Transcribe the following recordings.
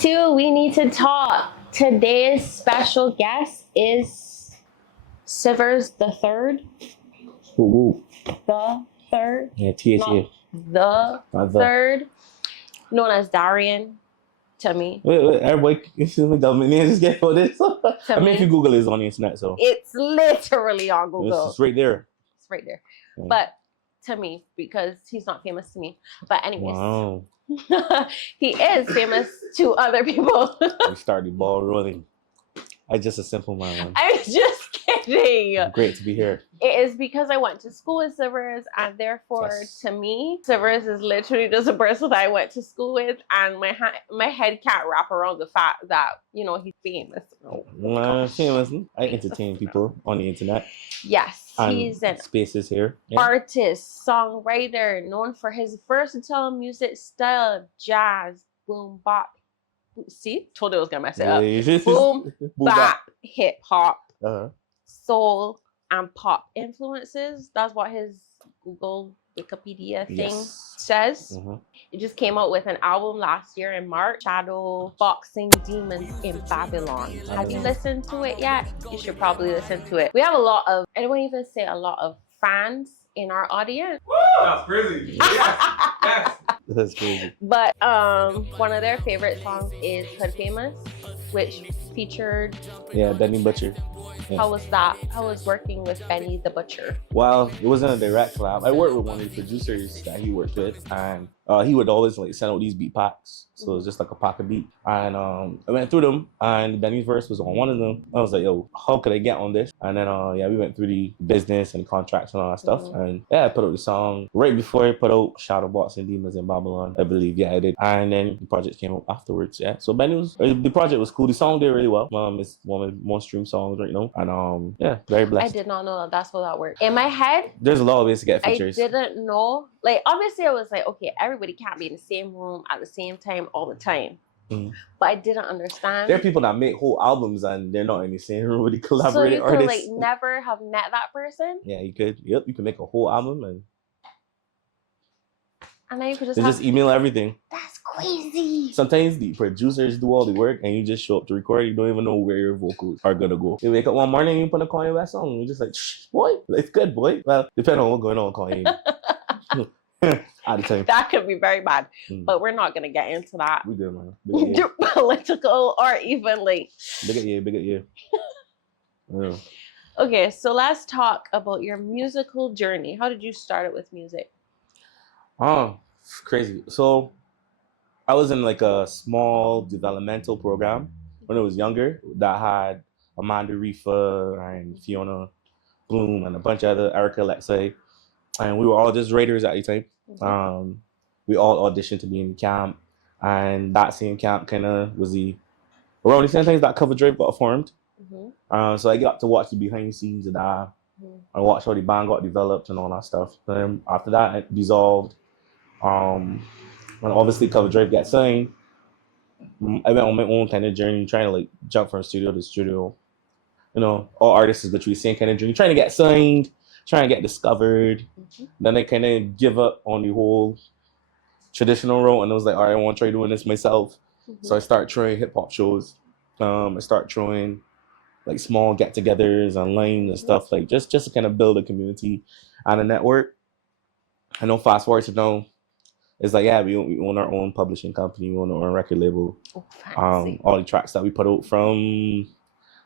to We Need to Talk. Today's special guest is Sivers the Third. Ooh. The Third. Yeah, THA. The Third. Known as Darian to me. Wait, everybody, this is my government name. Just get for this. I mean, if you Google it, it's on the internet, so. It's literally on Google. It's right there. It's right there. Yeah. But to me, because he's not famous to me. But anyways. Wow. He is famous to other people. We started the ball rolling. I'm just a simple man. I'm just kidding. Great to be here. It is because I went to school with Sivers, and therefore, Yes. to me, Sivers is literally just a person that I went to school with, and my head can't wrap around the fact that, you know, he's famous. Famous. I entertain people on the internet. Yes, And he's an spaces here. Yeah. artist, songwriter, known for his versatile music style, jazz, boom, bop. See? Told you I was going to mess it up. Boom, bop, hip hop, soul, and pop influences. That's what his Google Wikipedia thing says. It just came out with an album last year in March, Shadow Boxing Demons in Babylon. Have you listened to it yet? You should probably listen to it. We have a lot of, I don't even say a lot of fans in our audience. That's crazy. Yes. That's crazy. But one of their favorite songs is Hood Famous, which featured. Yeah, Benny Butcher. Yeah. How was that? How was working with Benny the Butcher? Well, it wasn't a direct collab. I worked with one of the producers that he worked with, and he would always like send out these beat packs. So it's just like a pack of beat. And I went through them, and Benny's verse was on one of them. I was like, yo, how could I get on this? And then we went through the business and contracts and all that stuff. And I put out the song right before I put out Shadow Boxing Demons in Babylon, I believe. Yeah, I did. And then the project came out afterwards. Yeah. So the project was cool. The song did really well. It's one of the most streamed songs right now. And very blessed. I did not know that's how that worked. In my head, there's a lot of ways to get features. I didn't know. Like, obviously, I was like, okay, everybody can't be in the same room at the same time all the time. But I didn't understand. There are people that make whole albums and they're not in the same room with the collaborating artists. So you artists. could like never have met that person? Yeah, you could. Yep, you could make a whole album and then you could just email everything. That's crazy. Sometimes the producers do all the work and you just show up to record. You don't even know where your vocals are gonna go. You wake up one morning and you put a Kanye West song. You're just like, shh, boy, it's good, boy. Well, depending on what's going on, Kanye. At the time. That could be very bad, but we're not gonna get into that. We good, man. Political or even like. Big at you. Yeah. Okay, so let's talk about your musical journey. How did you start it with music? Oh, crazy. So I was in like a small developmental program when I was younger that had Amanda Rifa and Fiona Bloom and a bunch of other Erica Alexei. And we were all just writers at the time. We all auditioned to be in the camp. And that same camp kind of was around the same things that Cover Drive got formed. So I got to watch the behind the scenes of that. I watched how the band got developed and all that stuff. Then after that, it dissolved. And obviously Cover Drive got signed. I went on my own kind of journey, trying to like jump from studio to studio. You know, all artists is literally the same kind of journey, trying to get signed, trying to get discovered. Then I kind of give up on the whole traditional route, and I was like, all right, I want to try doing this myself. So I started throwing hip hop shows. I started throwing like small get-togethers online and stuff, like just to kind of build a community and a network. I know fast forward to now, it's like, we own our own publishing company, we own our own record label. All the tracks that we put out from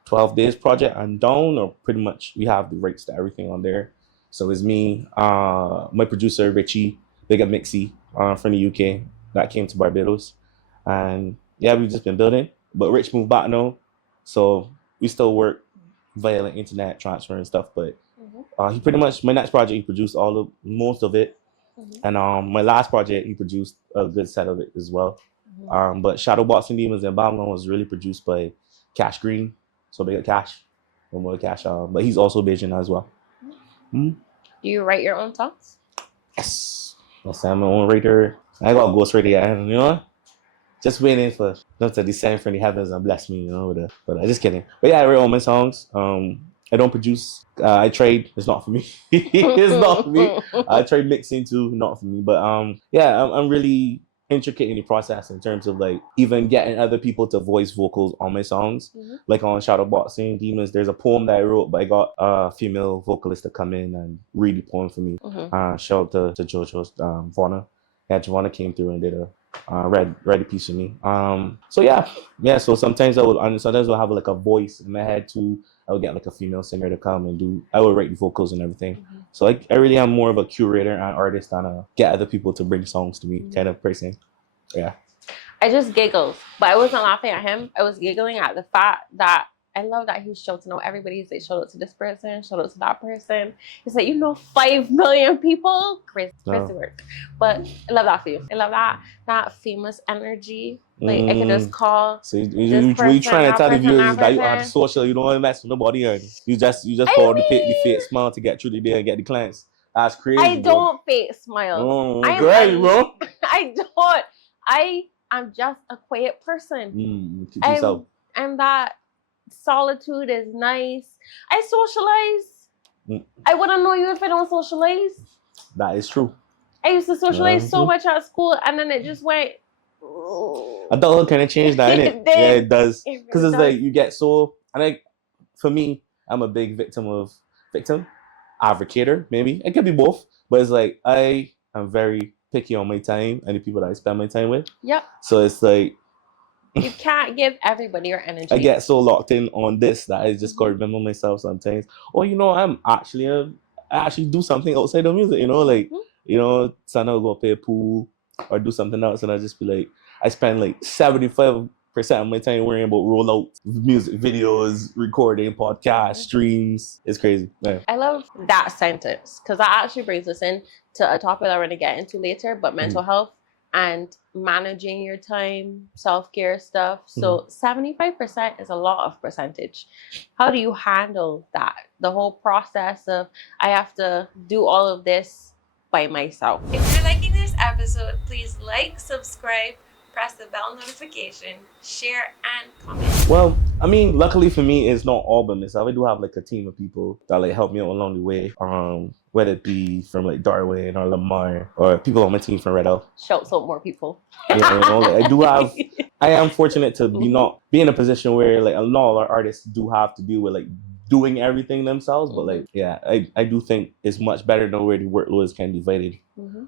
12 Days Project and down, or pretty much we have the rights to everything on there. So it's me, my producer Richie, Big Up Mixie from the UK that came to Barbados. And we've just been building. But Rich moved back now, so we still work via like internet transfer and stuff. But he pretty much, my next project, he produced most of it. And my last project, he produced a good set of it as well. But Shadow Boxing Demons in Babylon was really produced by Cash Green. So Big Up Cash, no more Cash. But he's also Bajan as well. Do you write your own songs? Yes, I'm my own writer. I got a ghostwriter, you know. Just waiting for them to descend from the heavens and bless me, you know. But I'm just kidding. But I write all my songs. I don't produce. I trade. It's not for me. It's not for me. I trade mixing too. Not for me. But I'm really intricate in the process in terms of like even getting other people to voice vocals on my songs. Like on Shadowboxing Demons, there's a poem that I wrote, but I got a female vocalist to come in and read the poem for me. Shout out to JoJo's Vonna. Yeah, Giovanna came through and did a read a piece for me. So yeah. So sometimes I'll have like a voice in my head too. I would get like a female singer to come and I would write the vocals and everything. So I really am more of a curator and artist than get other people to bring songs to me kind of person. Yeah. I just giggled, but I wasn't laughing at him. I was giggling at the fact that I love that he was shouting out everybody. He's like, shout out to this person, shout out to that person. He's like, 5 million people. Crazy work. But I love that for you. I love that famous energy. Like I can just call. So you trying to tell the viewers that you are social, you don't want to mess with nobody, and you just call the fake smile to get through the day and get the clients. That's crazy. I don't fake smile. Oh, great, bro. I don't. I'm just a quiet person. Keep yourself. And that solitude is nice. I socialize. I wouldn't know you if I don't socialize. That is true. I used to socialize so much at school, and then it just went. Adulthood kind of changed that, innit? Yeah, it does. Because it's like you get so. I think for me, I'm a big advocator, maybe. It could be both, but it's like I am very picky on my time and the people that I spend my time with. Yep. So it's like you can't give everybody your energy. I get so locked in on this that I just gotta remember myself sometimes. I actually do something outside of music, like son I'll go play a pool or do something else, and I just be like, I spend like 75% of my time worrying about rollout music videos, recording, podcasts, streams. It's crazy. Yeah. I love that sentence because that actually brings us in to a topic that we're going to get into later, but mental health and managing your time, self-care stuff. So 75% is a lot of percentage. How do you handle that? The whole process of I have to do all of this by myself. If you're liking this episode, please like, subscribe, press the bell notification, share, and comment. Well, I mean, luckily for me, it's not all by myself. I do have like a team of people that like help me out along the way. Whether it be from like Darwin or Lamar or people on my team from Red Elf. Shouts out more people. I am fortunate to be in a position where like a lot of our artists do have to deal with like doing everything themselves. But like, yeah, I do think it's much better than where the workload is kind of divided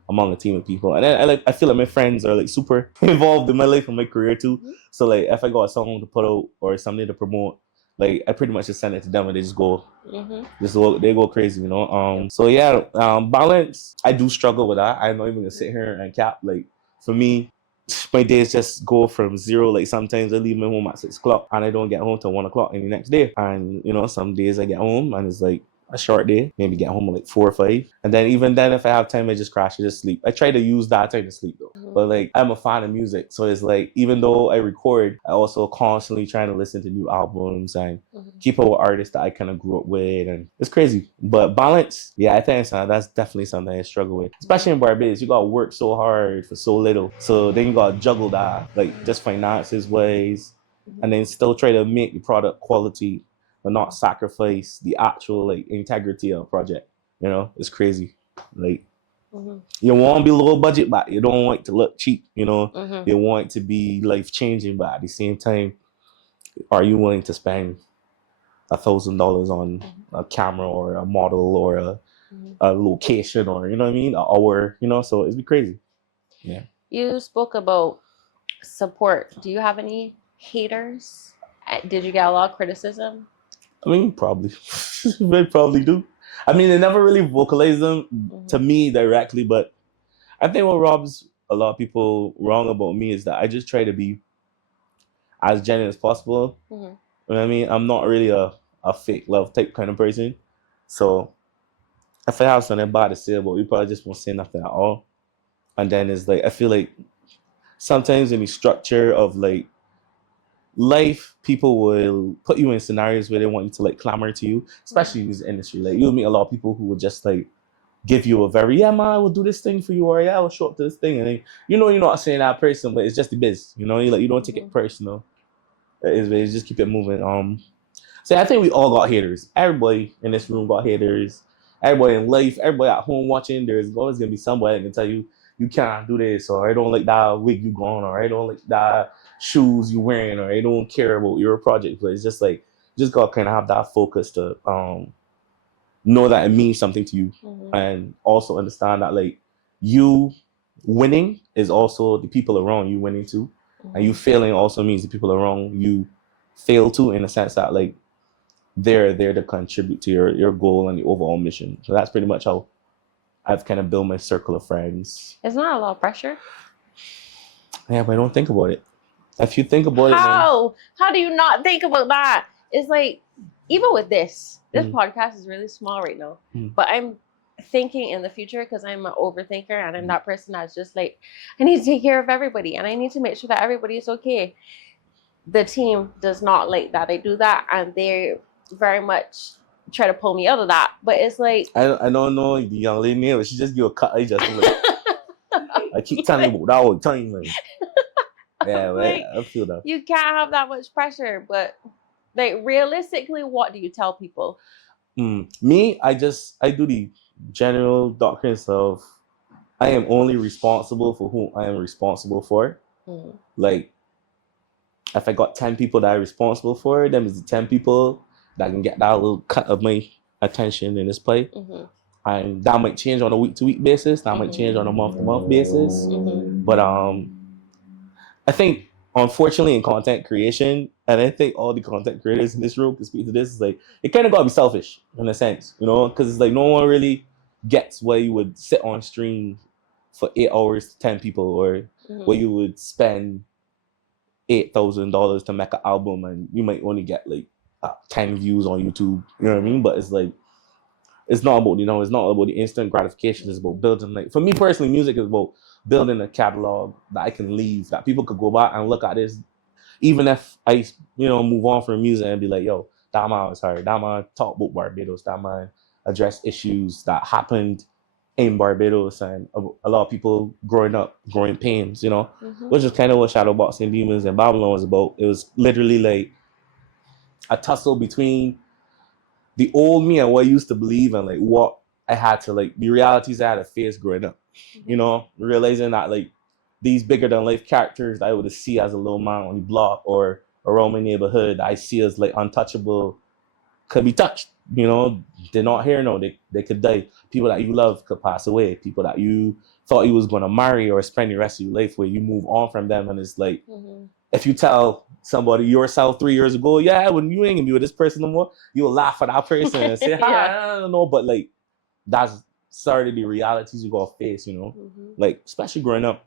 among a team of people. And I feel like my friends are like super involved in my life and my career too. So like if I got a song to put out or something to promote, like I pretty much just send it to them and they just go, they go crazy, So yeah, balance. I do struggle with that. I'm not even gonna sit here and cap. Like for me, my days just go from zero. Like sometimes I leave my home at 6 o'clock and I don't get home till 1 o'clock in the next day. And some days I get home and it's like a short day, maybe get home at like 4 or 5. And then even then, if I have time, I just crash and just sleep. I try to use that time to sleep though. But like, I'm a fan of music. So it's like, even though I record, I also constantly trying to listen to new albums and keep up with artists that I kind of grew up with. And it's crazy. But balance, yeah, I think that's definitely something I struggle with. Especially in Barbados, you got to work so hard for so little. So then you got to juggle that, like just finances ways, and then still try to make the product quality but not sacrifice the actual like integrity of a project. It's crazy. Like you want to be low budget, but you don't want it to look cheap. You want it to be life changing, but at the same time, are you willing to spend $1,000 on a camera or a model or a location or an hour? So it'd be crazy. Yeah. You spoke about support. Do you have any haters? Did you get a lot of criticism? I mean, probably. They probably do. I mean, they never really vocalize them to me directly, but I think what robs a lot of people wrong about me is that I just try to be as genuine as possible. You know what I mean? I'm not really a fake love type kind of person. So if I have something bad to say about you, probably just won't say nothing at all. And then it's like, I feel like sometimes in the structure of like life, people will put you in scenarios where they want you to like clamor to you, especially in this industry. Like you'll meet a lot of people who will just like give you a very, yeah man, I will do this thing for you, or yeah, I will show up to this thing. And then, you're not saying that person, but it's just the biz. You don't take it personal. It's just keep it moving. So I think we all got haters. Everybody in this room got haters. Everybody in life, everybody at home watching, there's always gonna be somebody that can tell you you can't do this, or I don't like that wig you going, or I don't like that shoes you wearing, or I don't care about your project. But it's just like, just gotta kind of have that focus to know that it means something to you, and also understand that like you winning is also the people around you winning too, and you failing also means the people around you fail too, in the sense that like they're there to contribute to your goal and the overall mission. So that's pretty much how I've kind of built my circle of friends. It's not a lot of pressure. Yeah, but I don't think about it. If you think about it, how do you not think about that? It's like, even with this podcast is really small right now, but I'm thinking in the future, because I'm an overthinker and I'm that person that's just like, I need to take care of everybody and I need to make sure that everybody is okay. The team does not like that I do that, and they very much try to pull me out of that. But it's like, I don't know the young lady name, but she just give a cut. I just like, I keep telling you about that all the time. Like, yeah, like, I feel that. You can't have that much pressure, but like, realistically, what do you tell people? Me, I do the general doctrines of I am only responsible for who I am responsible for. Like, if I got 10 people that I'm responsible for, them is the 10 people that can get that little cut of my attention in this play. And that might change on a week-to-week basis. That might change on a month-to-month basis. But I think, unfortunately, in content creation, and I think all the content creators in this room can speak to this, is like, it kind of got to be selfish in a sense, you know, because it's like no one really gets where you would sit on stream for 8 hours to 10 people, or where you would spend $8,000 to make an album and you might only get like 10 views on YouTube. You know what I mean? But it's like, it's not about, you know, it's not about the instant gratification. It's about building, like, for me personally, music is about building a catalog that I can leave, that people could go back and look at this, even if I, you know, move on from music and be like, yo, that man was hard, that man talk about Barbados, that man address issues that happened in Barbados, and a lot of people growing pains, you know, which is kind of what Shadowboxing Demons and Babylon was about. It was literally like a tussle between the old me and what I used to believe, and like what I had to, like, the realities I had to face growing up, you know, realizing that like these bigger than life characters that I would see as a little man on the block or around my neighborhood, I see as like untouchable, could be touched, you know, they're not here now, they could die. People that you love could pass away. People that you thought you was going to marry or spend the rest of your life with, you move on from them, and it's like, if you tell somebody yourself 3 years ago, yeah, when you ain't gonna be with this person no more, you'll laugh at that person and say, I don't know, but like, that's sort of the realities you gotta face, you know, like, especially growing up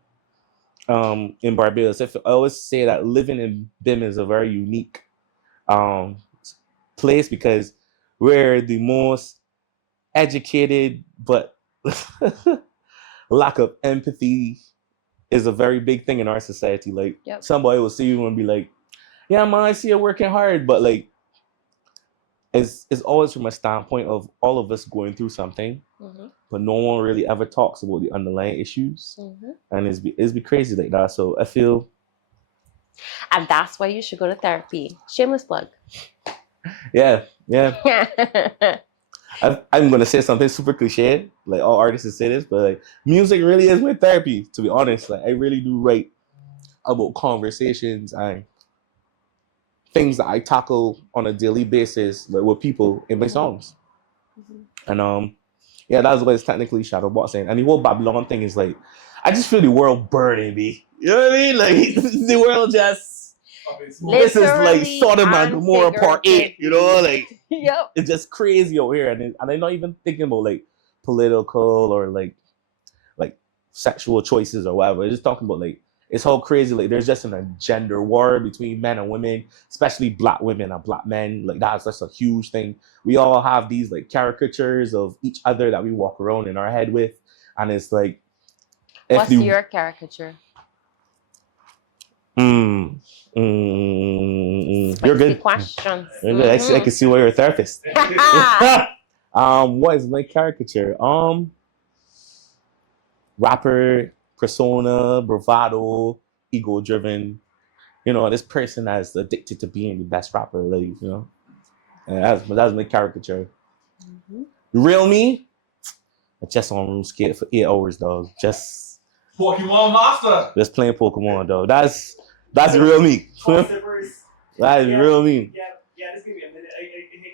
in Barbados. I always say that living in BIM is a very unique place, because we're the most educated, but lack of empathy is a very big thing in our society. Like, somebody will see you and be like, yeah, man, I see you working hard, but like, it's always from a standpoint of all of us going through something, but no one really ever talks about the underlying issues, and it's be crazy like that. So I feel, and that's why you should go to therapy. Shameless plug. Yeah. I'm gonna say something super cliche, like all artists say this, but like, music really is my therapy, to be honest. Like, I really do write about conversations and things that I tackle on a daily basis, like, with people in my songs. And yeah, that's what it's technically shadowboxing. And the whole Babylon thing is like, I just feel the world burning me. You know what I mean? Like, the world just, this is like Sodom and Gomorrah part 8, you know, like, it's just crazy over here. And I'm not even thinking about like political or like sexual choices or whatever. I'm just talking about like, it's all crazy. Like, there's just a gender war between men and women, especially black women and black men. Like, that's a huge thing. We all have these like caricatures of each other that we walk around in our head with. And it's like, what's your caricature? You're good. Questions. You're good. I can see why you're a therapist. What is my caricature? Rapper, persona, bravado, ego-driven. You know, this person that's addicted to being the best rapper, like, you know. And that's my caricature. The real me, I just on room skate for 8 hours, dog. Just Pokemon Master. Just playing Pokemon though. That's real me. That is real me. Yeah, this give me a minute. I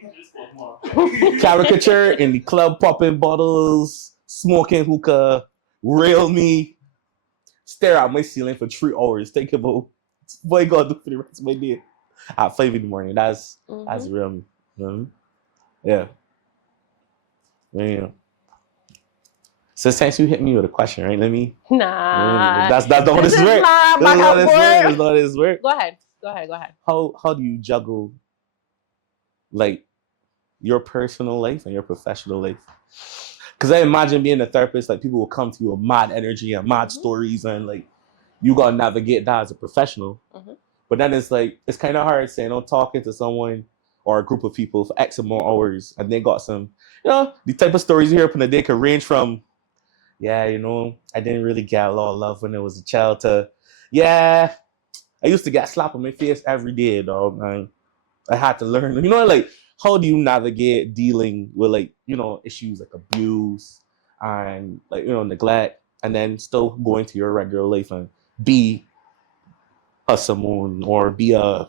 can just Pokemon. Caricature in the club, popping bottles, smoking hookah. Real me. Stare at my ceiling for 3 hours. Think about what I gotta do for the rest of my day. At 5 in the morning. That's real me. You know what I mean? Yeah. Yeah. So since you hit me with a question, right? Let me. Nah. That's not how this works. That's not how this works. Go ahead. How do you juggle like your personal life and your professional life? Because I imagine being a therapist, like people will come to you with mad energy and mad stories, and like you gotta navigate that as a professional. But then it's like it's kind of hard saying, talking to someone or a group of people for X amount of hours, and they got some, the type of stories you hear up in the day can range from, I didn't really get a lot of love when I was a child, to, I used to get slapped on my face every day, dog, and I had to learn, like, how do you navigate dealing with, like, issues like abuse and, like, neglect, and then still go into your regular life and be a someone or be a...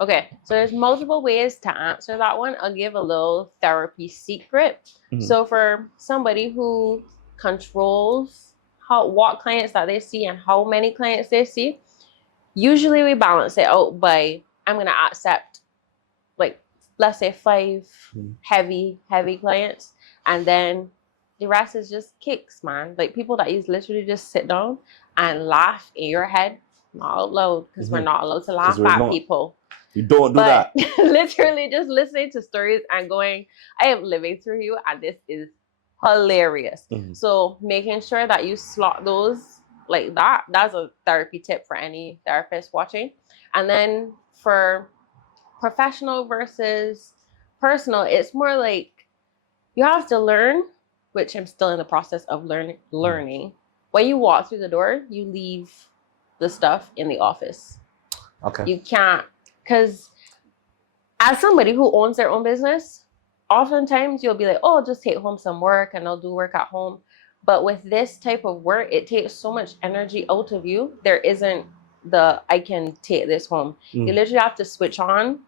Okay, so there's multiple ways to answer that one. I'll give a little therapy secret. So for somebody who controls what clients that they see and how many clients they see, usually we balance it out by, I'm going to accept, like, let's say 5 heavy clients, and then the rest is just kicks, man. Like people that you literally just sit down and laugh in your head, not out loud, because we're not allowed to laugh at people. You don't do that. Literally just listening to stories and going, I am living through you and this is hilarious. So making sure that you slot those like that, that's a therapy tip for any therapist watching. And then for professional versus personal, it's more like you have to learn, which I'm still in the process of learning. When you walk through the door, you leave the stuff in the office. Okay. You can't, because as somebody who owns their own business, oftentimes you'll be like, oh, I'll just take home some work and I'll do work at home. But with this type of work, it takes so much energy out of you. There isn't I can take this home. You literally have to switch on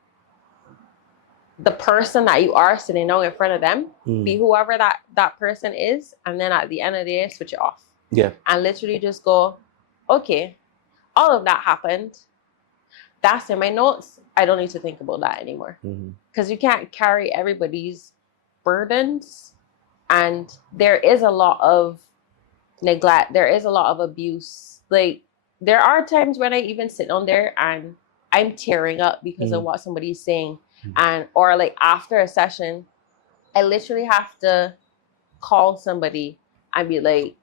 the person that you are sitting down in front of them, be whoever that person is. And then at the end of the day, switch it off. Yeah. And literally just go, okay, all of that happened. That's in my notes. I don't need to think about that anymore. Because you can't carry everybody's burdens. And there is a lot of neglect. There is a lot of abuse. Like, there are times when I even sit down there and I'm tearing up because of what somebody's saying. Or like after a session, I literally have to call somebody and be like,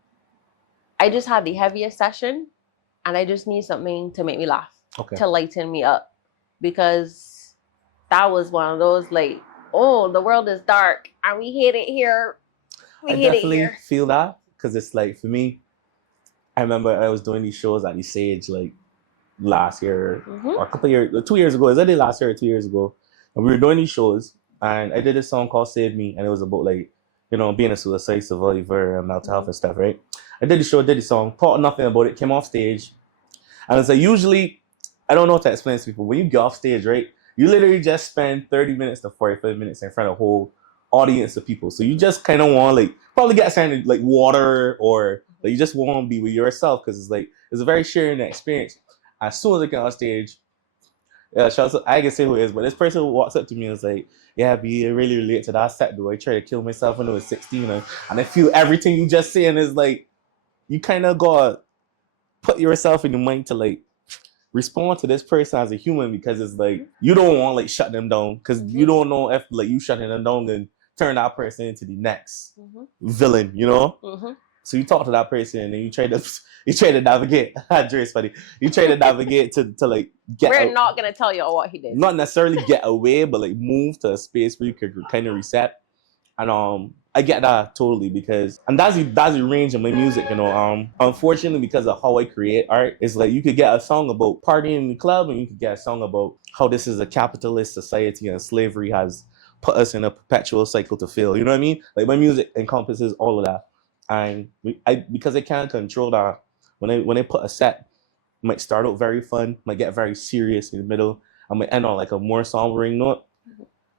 I just had the heaviest session and I just need something to make me laugh. To lighten me up, because that was one of those like, oh, the world is dark and we hate it here. I definitely feel that, because it's like, for me, I remember I was doing these shows at the Sage like last year or a couple of years, 2 years ago. Is that last year or 2 years ago? And we were doing these shows, and I did this song called Save Me, and it was about like, being a suicide survivor and mental health and stuff, right? I did the show, did the song, thought nothing about it, came off stage, and it's like, usually, I don't know what to explain to people. When you get off stage, right, you literally just spend 30 minutes to 45 minutes in front of a whole audience of people. So you just kind of want like probably get something like water, or like you just want to be with yourself, because it's like it's a very sharing experience. As soon as I get on stage, I can say who it is, but this person walks up to me and is like, yeah, B, I really relate to that set, though. I tried to kill myself when I was 16, and I feel everything you just saying is like, you kind of gotta put yourself in the mind to like respond to this person as a human, because it's like you don't want like shut them down, because you don't know if like you shutting them down then turn that person into the next villain, So you talk to that person and you try to navigate. Andre's funny. You try to navigate to like get. We're not gonna tell you what he did. Not necessarily get away, but like move to a space where you could kind of reset. And I get that totally, because that's the range of my music, unfortunately, because of how I create art, it's like you could get a song about partying in the club, and you could get a song about how this is a capitalist society and slavery has put us in a perpetual cycle to fail. You know what I mean? Like my music encompasses all of that. And because I can't control that, when I put a set, it might start out very fun, might get very serious in the middle, I might end on like a more sombering note.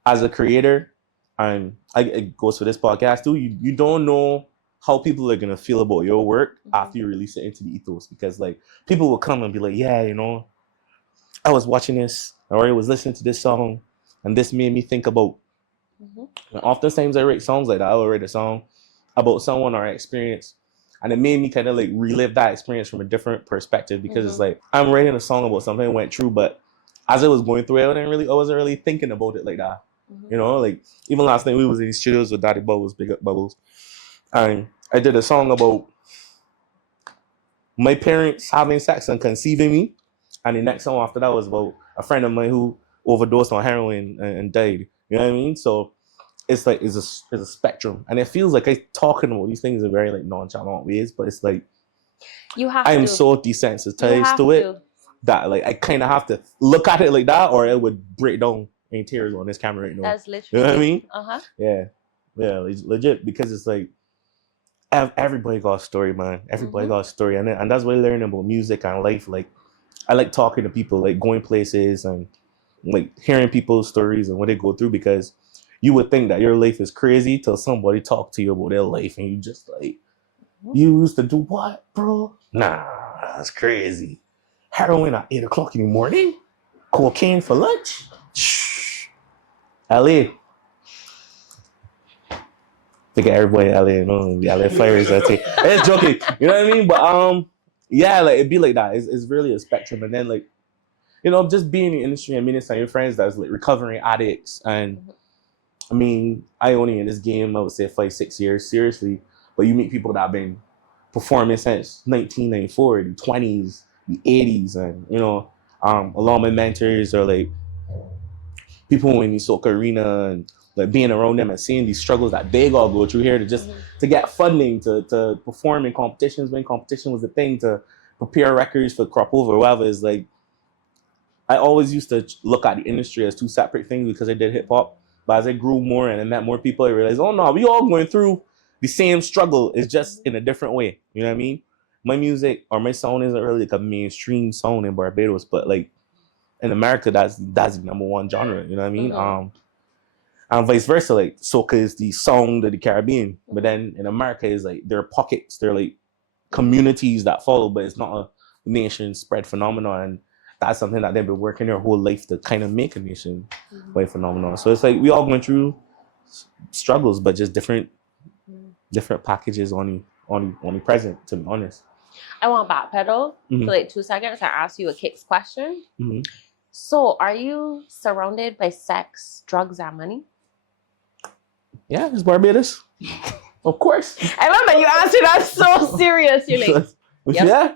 As a creator, it goes for this podcast too. You don't know how people are gonna feel about your work after you release it into the ethos, because like people will come and be like, yeah, you know, I was watching this or I was listening to this song and this made me think about. And oftentimes I write songs like that. I will write a song about someone or experience, and it made me kind of like relive that experience from a different perspective, because it's like I'm writing a song about something that went true, but as I was going through it, I wasn't really thinking about it like that. You know, like even last night we was in the studios with Daddy Bubbles, Big Up Bubbles, and I did a song about my parents having sex and conceiving me, and the next song after that was about a friend of mine who overdosed on heroin and died. You know what I mean? So it's like it's a spectrum, and it feels like I talking about these things in very like nonchalant ways, but it's like I'm so desensitized to it that like I kind of have to look at it like that, or it would break down in tears on this camera right now. That's literally. You know what I mean? Yeah, legit, because it's like everybody got a story, man. Everybody got a story, and that's what I learned about music and life. Like I like talking to people, like going places and like hearing people's stories and what they go through, because you would think that your life is crazy till somebody talk to you about their life and you just like, you used to do what, bro? Nah, that's crazy. Heroin at 8 o'clock in the morning? Cocaine for lunch? Shh. LA. Think of everybody in LA, you know, the LA Flyers. It's joking, you know what I mean? But yeah, like it'd be like that. It's really a spectrum, and then like, you know, just being in the industry and meeting some of your friends that's like recovering addicts, and I mean, I only in this game, I would say 5-6 years, seriously. But you meet people that have been performing since 1994, the 20s, the 80s, and you know, along with mentors or like people in the soca arena, and like being around them and seeing these struggles that they gotta go through here to just to get funding to perform in competitions when competition was a thing, to prepare records for crop over, whatever. Is like I always used to look at the industry as two separate things because I did hip hop. But as I grew more and I met more people, I realized, oh no, we all going through the same struggle. It's just in a different way. You know what I mean? My music or my sound isn't really like a mainstream sound in Barbados, but like in America, that's the number one genre. You know what I mean? And vice versa. Like soca is the sound of the Caribbean, but then in America is like there are pockets, there are like communities that follow, but it's not a nation spread phenomenon. And that's something that they've been working their whole life to kind of make a nation-wide phenomenon. So it's like we all going through struggles, but just different packages on the present. To be honest, I want backpedal for like 2 seconds. I ask you a Kicks question. So, are you surrounded by sex, drugs, and money? Yeah, it's Barbados. Of course. I love that you answered that so serious. You're like, yeah.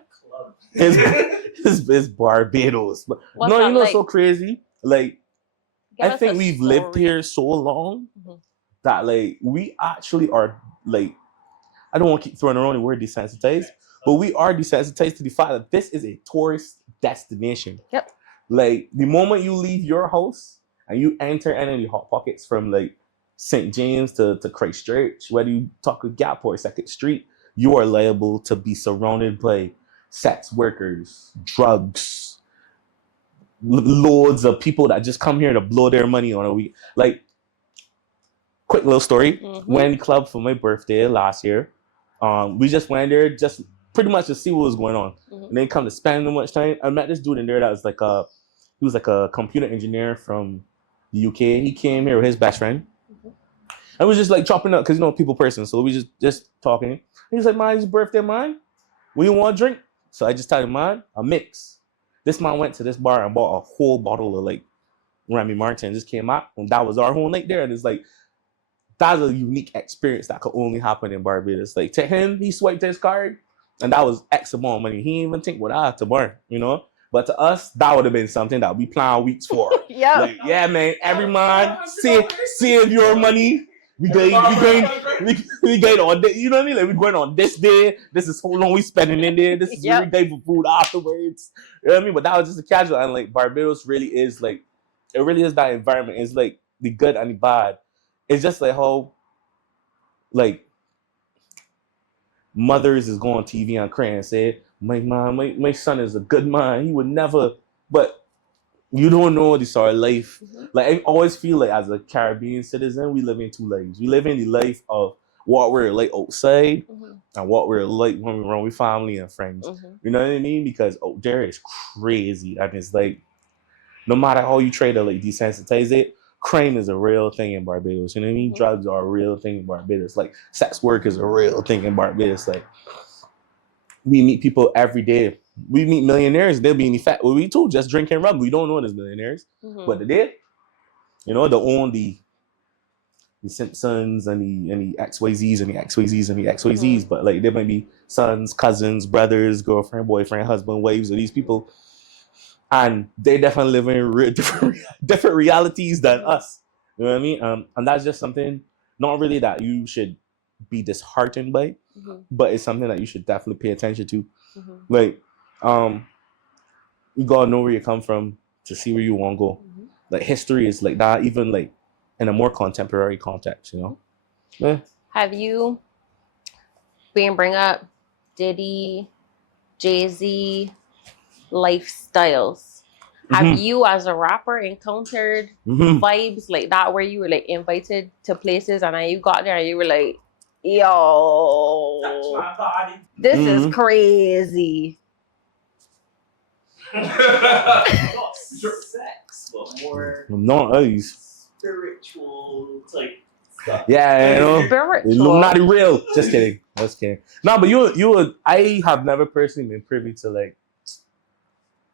It's Barbados. But no, you know, like, so crazy. Like, I think we've lived here so long that like we actually are like, I don't want to keep throwing around the word desensitized, but we are desensitized to the fact that this is a tourist destination. Yep. Like the moment you leave your house and you enter any of the hot pockets from like St. James to Christchurch, whether you talk with Gap or 2nd Street, you are liable to be surrounded by sex workers, drugs, loads of people that just come here to blow their money on a week. Like, quick little story. Went to the club for my birthday last year. We just went there just pretty much to see what was going on. And then come to spend much time. I met this dude in there that was like he was like a computer engineer from the UK. He came here with his best friend. I was just like chopping up because, you know, people person. So we just talking. He's like, man, it's your birthday, man. What do you want to drink? So I just told him, man, a mix. This man went to this bar and bought a whole bottle of like Remy Martin. Just came out, and that was our whole night there. And it's like, that's a unique experience that could only happen in Barbados. Like to him, he swiped his card, and that was X amount of money. He didn't even think what I had to burn, you know? But to us, that would have been something that we planned weeks for. Like, yeah, man, every man, save your money. We going on this, you know what I mean? Like, we're going on this day. This is how long we spending in there. This is every day for food afterwards. You know what I mean? But that was just a casual. And like Barbados really is like, it really is that environment. It's like the good and the bad. It's just like how, like, mothers is going on TV and crying and say, my son is a good man. He would never, but you don't know the sort of life. Like I always feel like as a Caribbean citizen, we live in two lives. We live in the life of what we're like outside and what we're like when we're around with family and friends. You know what I mean? Because there is crazy. And it's like, no matter how you try to like desensitize it, crime is a real thing in Barbados. You know what I mean? Drugs are a real thing in Barbados. Like sex work is a real thing in Barbados. Like we meet people every day. We meet millionaires. They'll be in effect. Well, we too just drinking rum. We don't know there's millionaires, but they did. You know, they own the Simpsons and the XYZs and the XYZs and the XYZs. But like there might be sons, cousins, brothers, girlfriend, boyfriend, husband, wives of these people. And they definitely live in different realities than us. You know what I mean? And that's just something not really that you should be disheartened by, but it's something that you should definitely pay attention to. Like, you gotta know where you come from to see where you want to go. Like history is like that, even like in a more contemporary context, you know? Yeah. Have you bring up Diddy, Jay-Z lifestyles? Have you as a rapper encountered vibes like that where you were like invited to places and then you got there and you were like, yo, this is crazy? Not sex, but more spiritual type stuff. Yeah, you know, Spiritual. Illuminati real. Just kidding. No, but I have never personally been privy to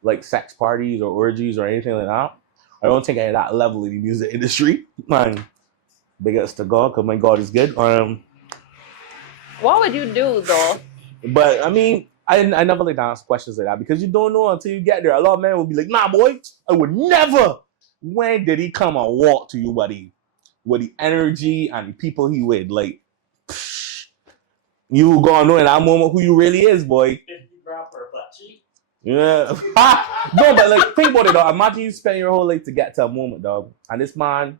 like sex parties or orgies or anything like that. I don't think I'm at that level in the music industry. Man, big ups to God, because my God is good. What would you do though? But I mean, I never like to ask questions like that because you don't know until you get there. A lot of men will be like, nah, boy, I would never. When did he come and walk to you, buddy? With the energy and the people he with, like, you gonna know in that moment who you really is, boy. 50 gram per butt cheek. Yeah. No, but like, think about it, dog. Imagine you spend your whole life to get to a moment, dog, and this man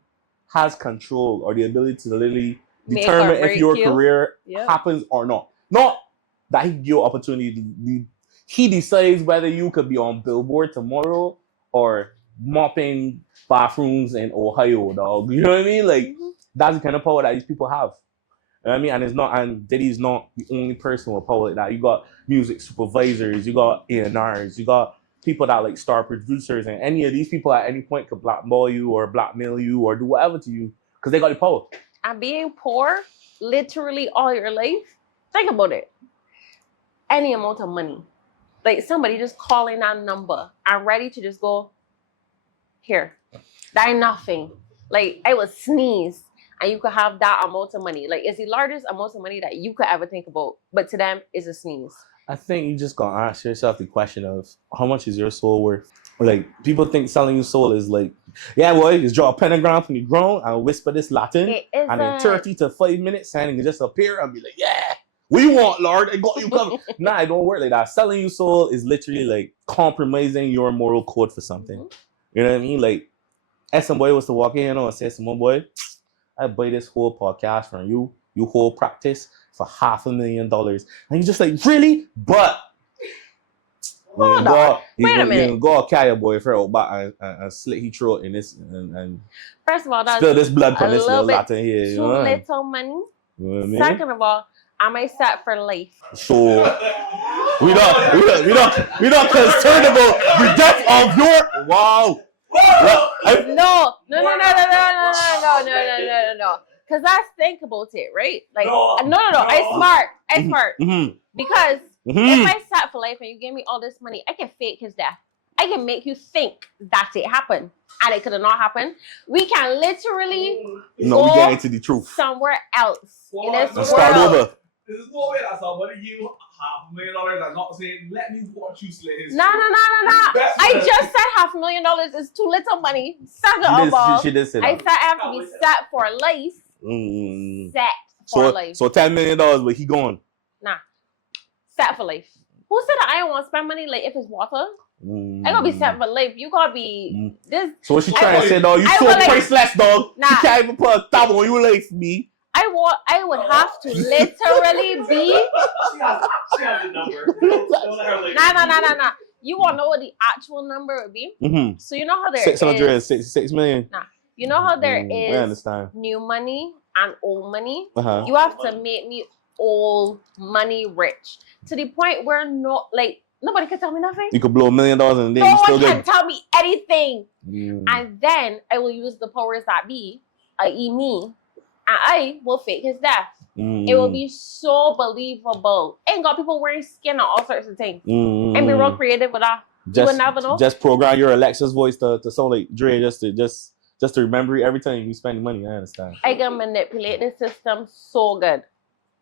has control or the ability to literally determine if your career happens or not. Not that he give you opportunity. He decides whether you could be on Billboard tomorrow or mopping bathrooms in Ohio, dog. You know what I mean? Like, that's the kind of power that these people have. You know what I mean? And Diddy's not the only person with power like that. You got music supervisors, you got A&Rs, you got people that like star producers, and any of these people at any point could blackball you or blackmail you or do whatever to you because they got the power. And being poor literally all your life, think about it. Any amount of money. Like somebody just calling that number and ready to just go, here. That ain't nothing. Like I would sneeze and you could have that amount of money. Like it's the largest amount of money that you could ever think about. But to them, it's a sneeze. I think you just gotta ask yourself the question of how much is your soul worth? Like people think selling your soul is like, yeah, boy, just draw a pentagram from the ground and whisper this Latin, and in 30 to 5 minutes, and can just appear and be like, yeah, what you want, Lord? I got you covered. Nah, it don't work like that. Selling your soul is literally like compromising your moral code for something. You know what I mean? Like, if somebody was to walk in and say, "Some boy, I buy this whole podcast from you, you whole practice for $500,000,000," and you just like, really? But Hold on. Wait a minute. You go carry your boyfriend back and slit his throat in this and first of all, that's spill this blood from a this little bit Latin here. You too know? little money. You know what I mean? Second of all, am I set for life? So we not concerned about the death of your wow. No. Because let's think about it, right? Like, no. I smart. Because if I set for life and you give me all this money, I can fake his death. I can make you think that it happened and it could have not happened. We can literally we get into the truth somewhere else in this world. Start over. There's no way that somebody give you $500,000 and not saying, let me watch you slay his No. I just said $500,000 is too little money. Second of all, she did say that. I said I have to be set for life. Set for life. So $10 million, but he gone. Nah. Set for life. Who said that I don't want to spend money like if it's water? I gotta be set for life. You gotta be this. So what she trying to say, dog? You so priceless, dog. Nah. You can't even put a thumb on your life, me. I would have to literally be. She has the number. Don't let her later. Nah. You want to know what the actual number would be? Mm-hmm. So you know how there 666 million. Nah. You know how there I is understand. new money and old money? Uh-huh. You have to make me old money rich to the point where nobody can tell me nothing. You could blow $1 million and then No you still one can good. tell me anything. Mm. And then I will use the powers that be, i.e. me, and I will fake his death. It will be so believable. Ain't got people wearing skin and all sorts of things. And be real creative with that. You would never know. Just program your Alexa's voice to sound like Dre just to remember it every time you spend money. I understand. I can manipulate the system so good.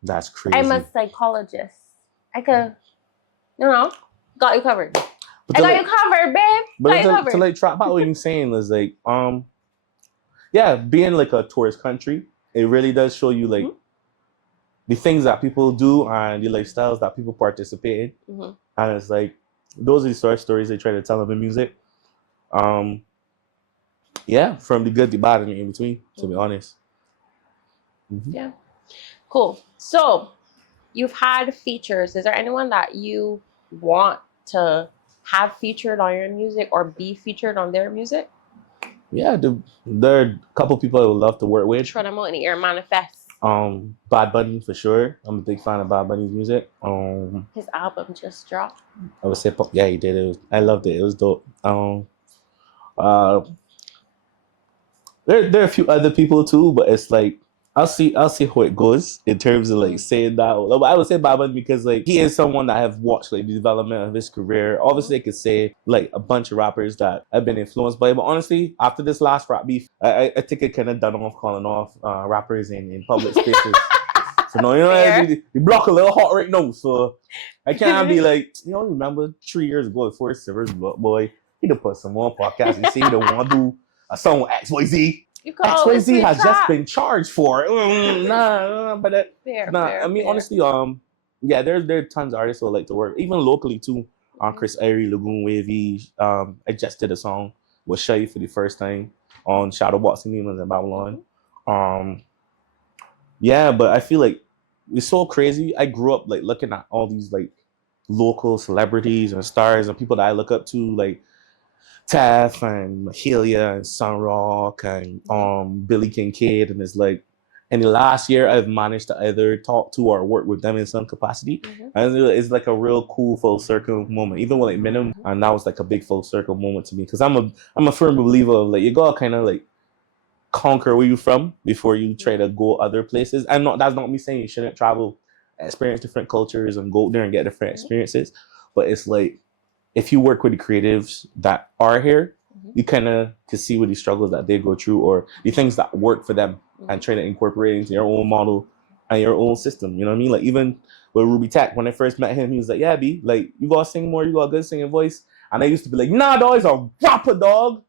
That's crazy. I'm a psychologist. I could, got you covered. But I got you covered, babe. But to like trap out what you're saying is like, yeah, being like a tourist country, it really does show you like the things that people do and the lifestyles that people participate in. Mm-hmm. And it's like, those are the sort of stories they try to tell them in music. Yeah, from the good, the bad, and the in between, to be honest. Mm-hmm. Yeah. Cool. So, you've had features. Is there anyone that you want to have featured on your music or be featured on their music? Yeah, there are a couple people I would love to work with. Try them out in the air, manifest. Bad Bunny for sure. I'm a big fan of Bad Bunny's music. His album just dropped. I would say, yeah, he did. I loved it. It was dope. There are a few other people too, but it's like I'll see how it goes in terms of like saying that. But I would say Bad Bunny because like he is someone that I have watched like the development of his career. Obviously, I could say like a bunch of rappers that I've been influenced by, but honestly, after this last rap beef, I think it kind of done off calling off rappers in public spaces. So no, the block a little hot right now, so I can't be like, remember 3 years ago before Sivers boy, he done put some more podcasts and say he don't want to do a song with XYZ. XYZ has just been charged for it. I mean, honestly, yeah, there are tons of artists who like to work, even locally too. Chris Airy, Lagoon Wavy. I just did a song with Shay for the first time on Shadowboxing Demons in Babylon. Yeah, but I feel like it's so crazy. I grew up like looking at all these like local celebrities and stars and people that I look up to, like Taff and Mahalia and Sunrock and Billy Kincaid, and it's like in the last year I've managed to either talk to or work with them in some capacity, and it's like a real cool full circle moment. Even with like Minim, and that was like a big full circle moment to me because I'm a firm believer of like you gotta kind of like conquer where you're from before you try to go other places. That's not me saying you shouldn't travel, experience different cultures and go there and get different experiences, but it's like if you work with the creatives that are here, you kind of can see what the struggles that they go through or the things that work for them and try to incorporate it into your own model and your own system. You know what I mean? Like even with Ruby Tech, when I first met him, he was like, yeah, B, like you gotta sing more, you got a good singing voice. And I used to be like, nah, dog, it's a rapper, dog.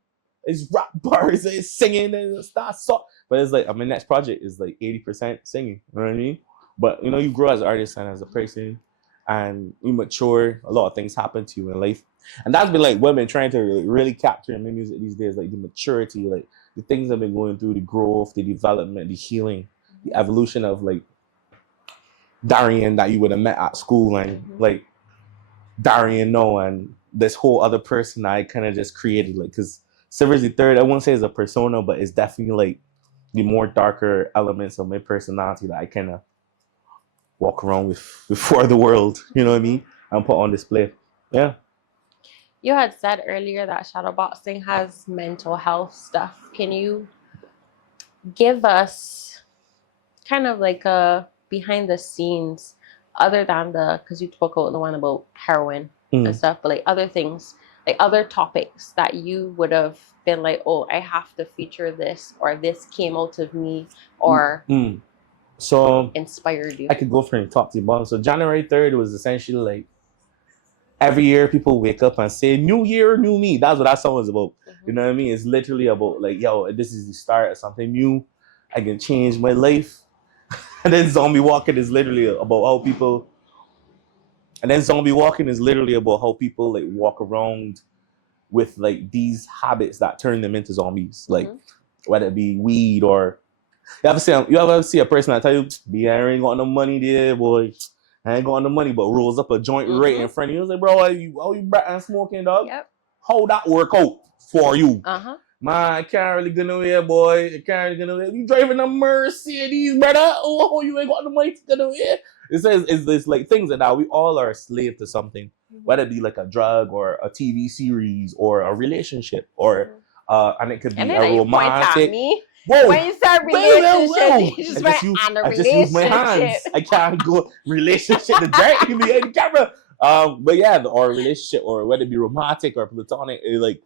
It's rap bars, it's singing, and stuff. But it's like, my next project is like 80% singing. You know what I mean? But you grow as an artist and as a person, and you mature. A lot of things happen to you in life, and that's been like women trying to really capture in my music these days, like the maturity, like the things I've been going through, the growth, the development, the healing, the evolution of like Darian that you would have met at school, and like Darian and this whole other person I kind of just created, like because Sivers Tha Third, I won't say is a persona, but it's definitely like the more darker elements of my personality that I kind of walk around with before the world, you know what I mean? And put on display. Yeah. You had said earlier that shadowboxing has mental health stuff. Can you give us kind of like a behind the scenes, other than because you spoke about the one about heroin and stuff, but like other things, like other topics that you would have been like, oh, I have to feature this, or this came out of me, or so inspired you? I could go from top to bottom. So January 3rd was essentially like every year people wake up and say, new year, new me. That's what that song is about. You know what I mean? It's literally about like, yo, this is the start of something new. I can change my life. And then Zombie Walking is literally about how people like walk around with like these habits that turn them into zombies. Like whether it be weed or you ever see a person that tell you, B, I ain't got no money there, boy. I ain't got no money, but rolls up a joint right in front of you. I was like, bro, are you back and smoking, dog? Yep. How that work out for you? Uh-huh. Man, I can't really get nowhere, boy. I can't really get nowhere. You driving a Mercedes, brother? Oh, you ain't got the money to get nowhere. It says it's like things like that. We all are a slave to something, whether it be like a drug or a TV series or a relationship or and it could be And a then you point at romantic. me. Whoa, When you said relationship, you just went on a I just use my hands. relationship. I can't go relationship the dirt in the camera. But yeah, or relationship or whether it be romantic or platonic, like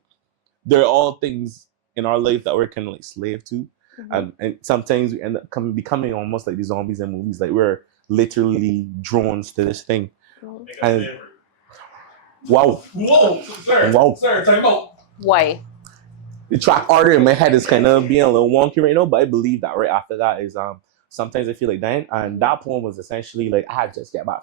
they're all things in our life that we're kind of like slave to, and sometimes we end up becoming almost like the zombies in movies. Like we're literally drones to this thing. And wow, sir, time out. Why? The track order in my head is kind of being a little wonky right now, but I believe that right after that is sometimes I feel like dying, and that poem was essentially like I had just get back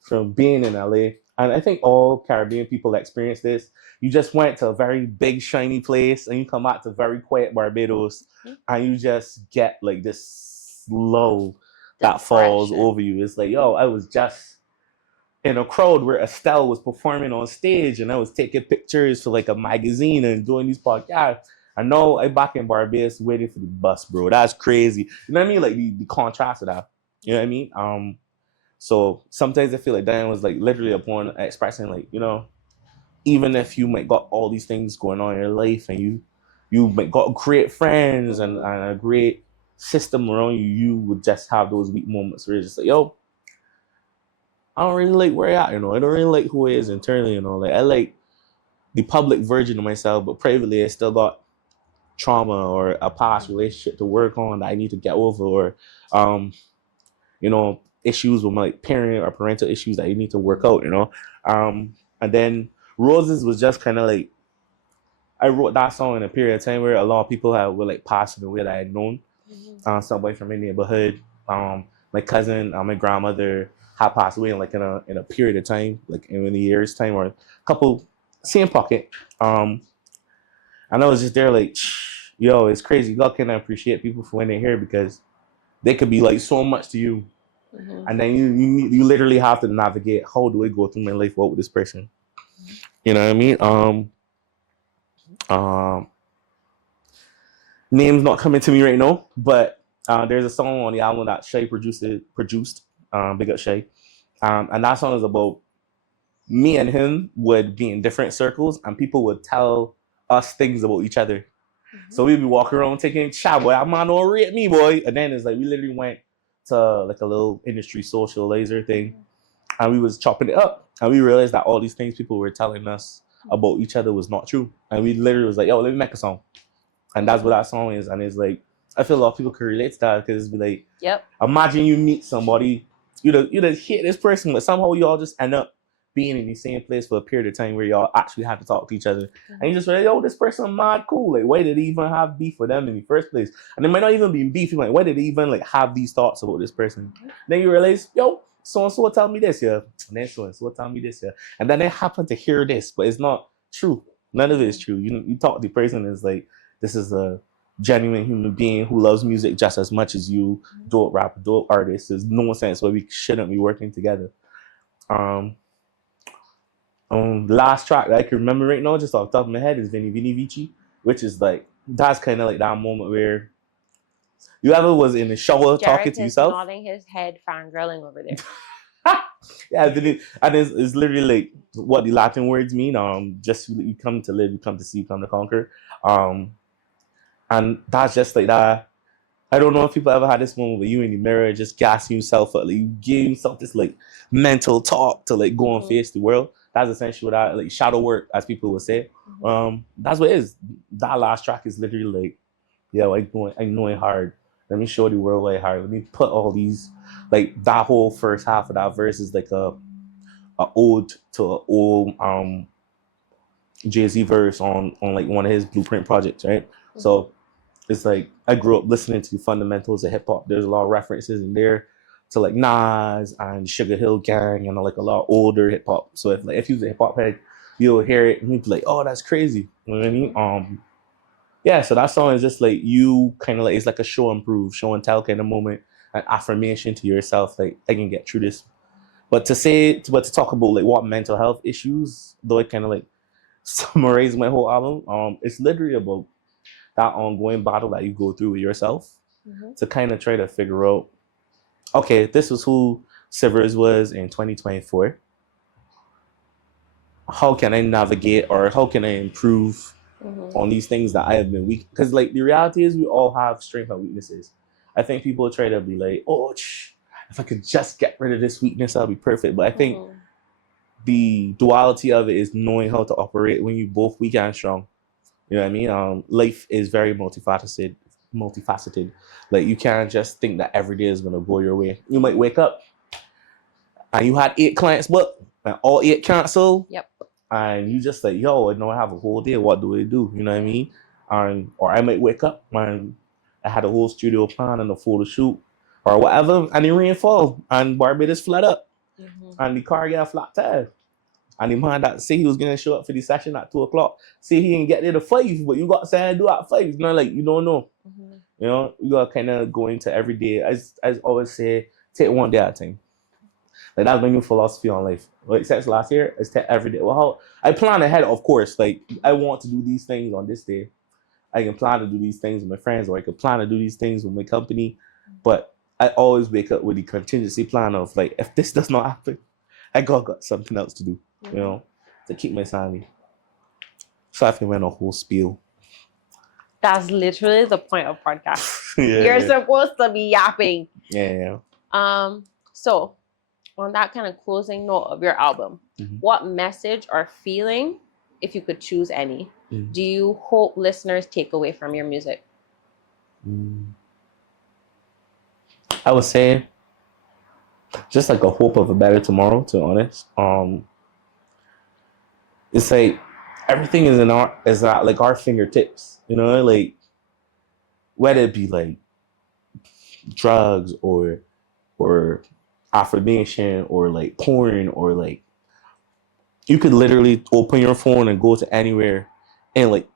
from being in LA, and I think all Caribbean people experience this. You just went to a very big shiny place, and you come back to very quiet Barbados, and you just get like this lull that falls over you. It's like, yo, I was just in a crowd where Estelle was performing on stage and I was taking pictures for like a magazine and doing these podcasts. I know I'm back in Barbados waiting for the bus, bro. That's crazy. You know what I mean? Like the contrast of that. You know what I mean? So sometimes I feel like Diane was like literally upon expressing like, you know, even if you might got all these things going on in your life and you might got great friends and a great system around you, you would just have those weak moments where it's just like, yo, I don't really like where I at, you know. I don't really like who I is internally, you know. Like I like the public version of myself, but privately I still got trauma or a past relationship to work on that I need to get over, or you know, issues with my parent or parental issues that I need to work out, you know. And then Roses was just kind of like I wrote that song in a period of time where a lot of people were like passing away that I had known. Somebody from my neighborhood, my cousin, my grandmother had passed away in a period of time, like in a year's time or a couple same pocket. And I was just there like, yo, it's crazy. God can appreciate people for when they're here because they could be like so much to you. And then you literally have to navigate, how do I go through my life with this person? You know what I mean? Name's not coming to me right now, but there's a song on the album that Shay produced. Big up Shay. And that song is about me and him would be in different circles and people would tell us things about each other. So we'd be walking around taking chat, boy, that man don't rate me, boy. And then it's like we literally went to like a little industry socializer thing and we was chopping it up. And we realized that all these things people were telling us about each other was not true. And we literally was like, yo, let me make a song. And that's what that song is. And it's like, I feel a lot of people can relate to that because it's be like, imagine you meet somebody, you just hate this person, but somehow you all just end up being in the same place for a period of time where y'all actually have to talk to each other. And you just like, yo, this person mad cool. Like, why did he even have beef with them in the first place? And it might not even be beef. You're like, why did he even like have these thoughts about this person? Then you realize, yo, so-and-so tell me this, yeah. And then so-and-so tell me this, yeah. And then they happen to hear this, but it's not true. None of it is true. You talk to the person, it's like, this is a genuine human being who loves music just as much as you, dope rapper, dope artist. There's no sense why we shouldn't be working together. The last track that I can remember right now, just off the top of my head, is Vini Vini Vici, which is like, that's kind of like that moment where you ever was in the shower talking to yourself. Nodding his head, fangirling over there. Yeah, and it's literally like what the Latin words mean. Just you come to live, you come to see, you come to conquer. And that's just like that. I don't know if people ever had this moment with you in the mirror, just gassing yourself up. Like you give yourself this like mental talk to like go and face the world. That's essentially what I like shadow work, as people would say. That's what it is. That last track is literally like, yo, I know it hard. Let me show the world why hard. Let me put all these, like that whole first half of that verse is like a ode to an old Jay-Z verse on like one of his Blueprint projects, right? So it's like I grew up listening to the fundamentals of hip hop. There's a lot of references in there to like Nas and Sugar Hill Gang and like a lot of older hip hop. So if you're a hip hop head, you'll hear it and you'll be like, oh, that's crazy. You know what I mean? Yeah, so that song is just like you kind of like, it's like a show and tell kind of moment, an affirmation to yourself, like I can get through this. But to talk about like what mental health issues, though it kind of like summarize my whole album. It's literally about that ongoing battle that you go through with yourself to kind of try to figure out, okay, this was who Sivers was in 2024. How can I navigate or how can I improve on these things that I have been weak? Because like the reality is we all have strengths and weaknesses. I think people try to be like, oh, if I could just get rid of this weakness, I'll be perfect. But I think the duality of it is knowing how to operate when you both weak and strong. You know what I mean? Life is very multifaceted. Like you can't just think that every day is gonna go your way. You might wake up and you had 8 clients booked and all 8 cancel. Yep. And you just like, yo, I know I have a whole day. What do I do? You know what I mean? Or I might wake up and I had a whole studio plan and a photo shoot or whatever, and the rain fall and Barbados flood up and the car get a flat tire. And the man that say he was gonna show up for the session at 2:00, say he didn't get there to 5, but you got to say I do at 5. You know, like you don't know. You know, you gotta kind of go into every day. As always say, take one day at a time. Like that's my new philosophy on life. Like since last year, it's take every day. Well, how I plan ahead, of course. Like I want to do these things on this day. I can plan to do these things with my friends, or I can plan to do these things with my company. But I always wake up with the contingency plan of like, if this does not happen, I got something else to do. You know, to keep my sanity. So I can run a whole spiel. That's literally the point of podcast. You're supposed to be yapping. Yeah. So on that kind of closing note of your album, what message or feeling, if you could choose any, do you hope listeners take away from your music? I would say just like a hope of a better tomorrow, to be honest. It's like everything is at like our fingertips, you know, like whether it be like drugs or affirmation or like porn or like you could literally open your phone and go to anywhere in like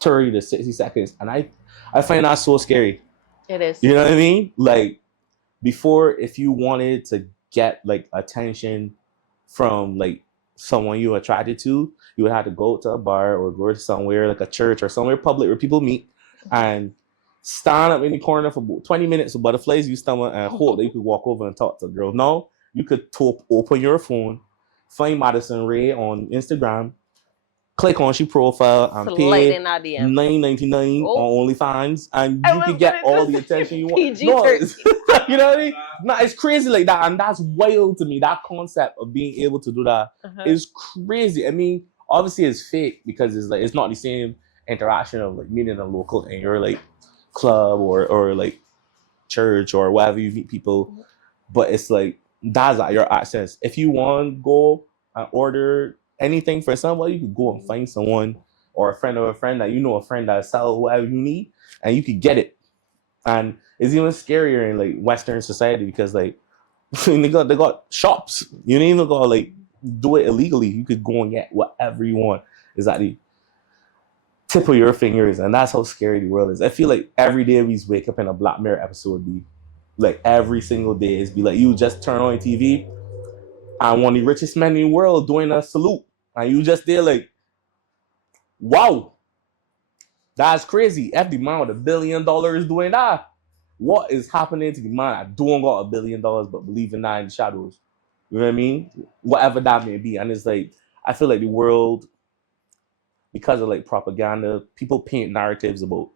30 to 60 seconds. And I find that so scary. It is. You know what I mean? Like before, if you wanted to get like attention from like someone you attracted to, you would have to go to a bar or go to somewhere like a church or somewhere public where people meet and stand up in the corner for about 20 minutes with butterflies you stomach and hope that you could walk over and talk to a girl. No, you could open your phone, find Madison Ray on Instagram, click on she profile and pay $9.99 on OnlyFans, and you can get all the attention you want. No, you know what I mean? No, it's crazy like that, and that's wild to me. That concept of being able to do that is crazy. I mean, obviously it's fake because it's like it's not the same interaction of like meeting a local in your like club or like church or wherever you meet people, but it's like that's at your access. If you want to go and order anything for somebody, you could go and find someone or a friend of a friend that you know, a friend that sells whatever you need, and you could get it. And it's even scarier in like Western society because like they got shops. You don't even gotta like do it illegally. You could go and get whatever you want. Is at the tip of your fingers, and that's how scary the world is. I feel like every day we wake up in a Black Mirror episode, be like every single day is be like you just turn on TV and one of the richest men in the world doing a salute, and you just there like, wow, that's crazy. If the man with $1 billion doing that, what is happening to the man that don't got $1 billion but believe in that in the shadows? You know what I mean? Whatever that may be. And it's like, I feel like the world, because of like propaganda, people paint narratives about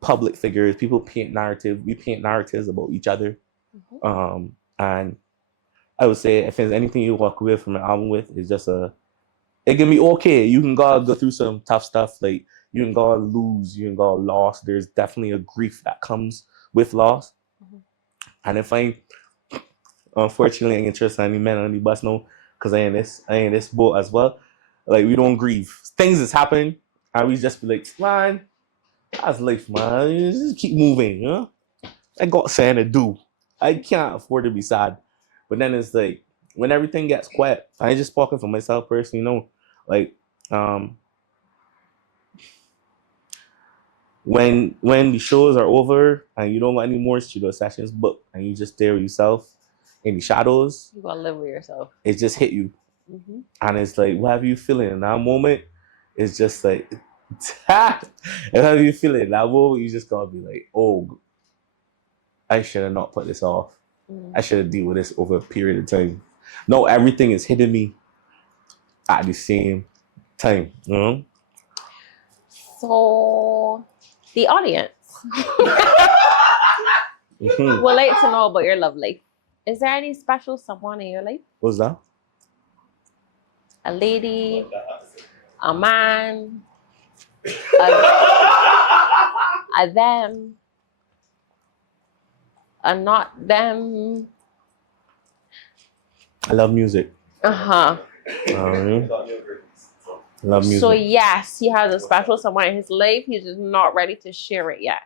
public figures, we paint narratives about each other. And I would say if there's anything you walk away from an album with, it's just it can be okay. You can go through some tough stuff, like you can go lose, you can go lost. There's definitely a grief that comes with loss. And if unfortunately I ain't trust any men on the bus no, because I ain't this boat as well. Like we don't grieve. Things is happening and we just be like, man, that's life, man. You just keep moving, you know? I got something to do. I can't afford to be sad. But then it's like when everything gets quiet, I ain't just talking for myself personally, you know, like when the shows are over and you don't got any more studio sessions booked and you just there with yourself, any shadows, You gotta live with yourself. it just hit you. Mm-hmm. And it's like, what have you feeling in that moment? It's just like, what have you feeling in that moment? You just gotta be like, oh, I should have not put this off. I should have dealt with this over a period of time. No, everything is hitting me at the same time. You know? So, the audience Mm-hmm. would like to know about your love life. Is there any special someone in your life? What's that? A lady, a man, a them, a not them. I love music. Uh-huh. Love music. So yes, he has a special someone in his life. He's just not ready to share it yet.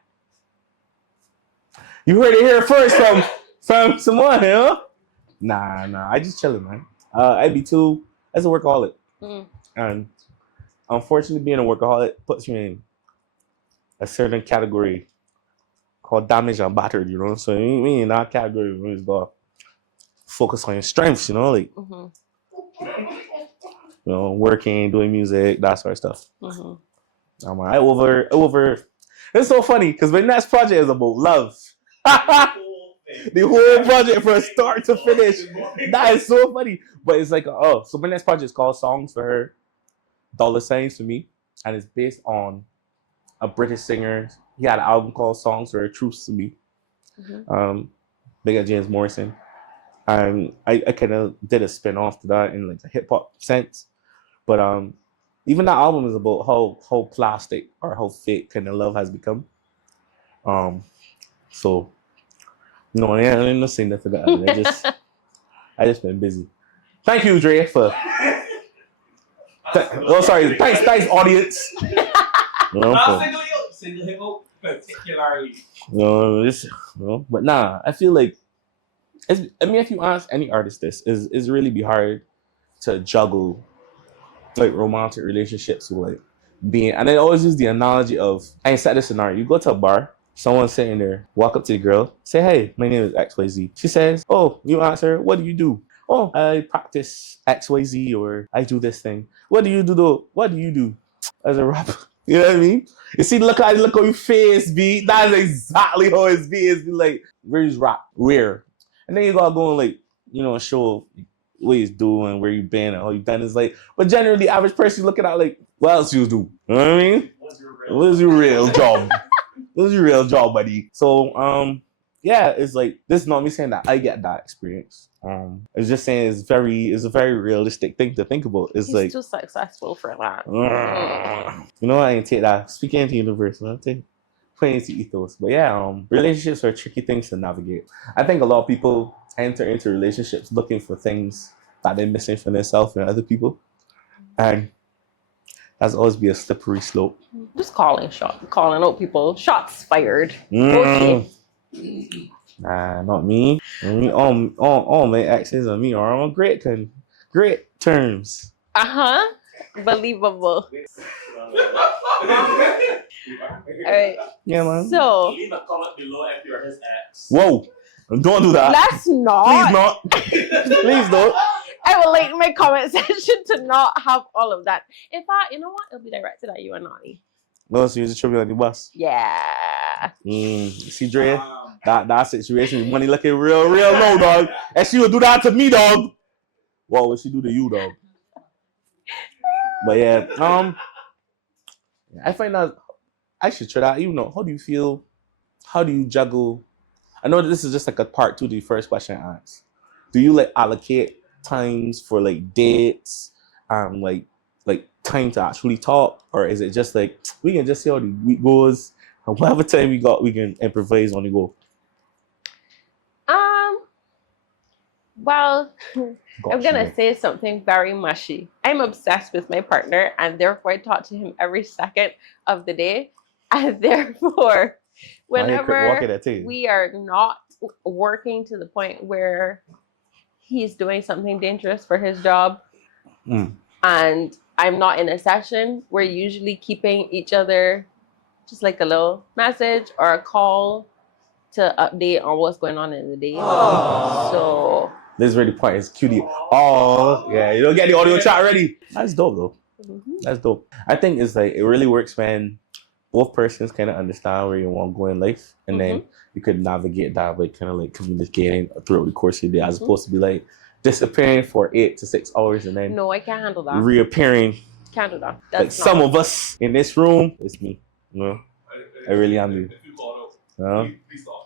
You heard it here first from someone, huh? Nah. I just chilling, man. I'd be too as a workaholic. And unfortunately being a workaholic puts you in a certain category called damaged and battered, you know? So me in that category, you just gotta focus on your strengths, you know, like you know, working, doing music, that sort of stuff. I'm like, over. It's so funny because my next project is about love. The whole project from start to finish. That is so funny. But it's like, so my next project is called Songs for Her, $signs for me, and it's based on a British singer. He had an album called Songs for Her, Truths to Me. Big at James Morrison. And I kind of did a spin-off to that in like a hip-hop sense. But even that album is about how plastic or how fake kind of love has become. So no, I ain't no saying nothing about it. I just been busy. Thank you, Dre, for thanks audience. Single hip hop particularly. But nah, I feel like if you ask any artist this, is really be hard to juggle like romantic relationships with like being, and I always use the analogy of, I ain't set this scenario. You go to a bar, someone's sitting there, walk up to the girl, say, hey, my name is XYZ. She says, oh, you ask her, what do you do? Oh, I practice XYZ, or I do this thing. What do you do though? What do you do as a rapper? You know what I mean? You see, look on your face, B. That is exactly how it's be. It's be like, where's rap? Where? And then you gotta go and like, you know, show what he's doing, where you been, and how you done. It's like, but generally, the average person looking at like, what else you do? You know what I mean? What's your real job? What's your real job, buddy? So, yeah, it's like, this is not me saying that I get that experience. It's just saying it's a very realistic thing to think about. It's He's like too successful for that. You know, I ain't take that. Speaking into the universe, I take playing into ethos. But yeah, relationships are tricky things to navigate. I think a lot of people enter into relationships looking for things that they're missing from themselves and other people, and that's always be a slippery slope. Just calling out people. Shots fired. Okay. Nah, not me. All my exes and me are on great terms. Believable. Alright. Yeah, man. So Leave a comment below if you're his ex. Whoa. Don't do that. let's not. Please not. Please don't. I would like my comment section to not have all of that. In fact, you know what? It'll be directed at you and Nani. No, so you just throw me on the bus. Yeah. See, Dre, that situation, money looking real low, dog. And she would do that to me, dog. What would she do to you, dog? But yeah, I find that I should try that. You know, how do you feel? How do you juggle? I know that this is just like a part 2 to the first question I asked. Do you like allocate times for like dates, like time to actually talk, or is it just like we can just see how the week goes, and whatever time we got, we can improvise on the go? Well, I'm gonna say something very mushy. I'm obsessed with my partner, and therefore I talk to him every second of the day. And therefore, whenever we are not working to the point where he's doing something dangerous for his job, and I'm not in a session, we're usually keeping each other just like a little message or a call to update on what's going on in the day. Aww. So this is really point. It's cutie. Oh, yeah. You don't get the audio chat ready. That's dope, though. That's dope. I think it's like it really works when both persons kind of understand where you want to go in life, and then you could navigate that by kind of like communicating throughout the course of the day, as opposed to be like disappearing for 8 to 6 hours and then no, I can't handle that. Reappearing. Can't do that. Like some of us in this room, it's me. You know, I really am you. Please stop.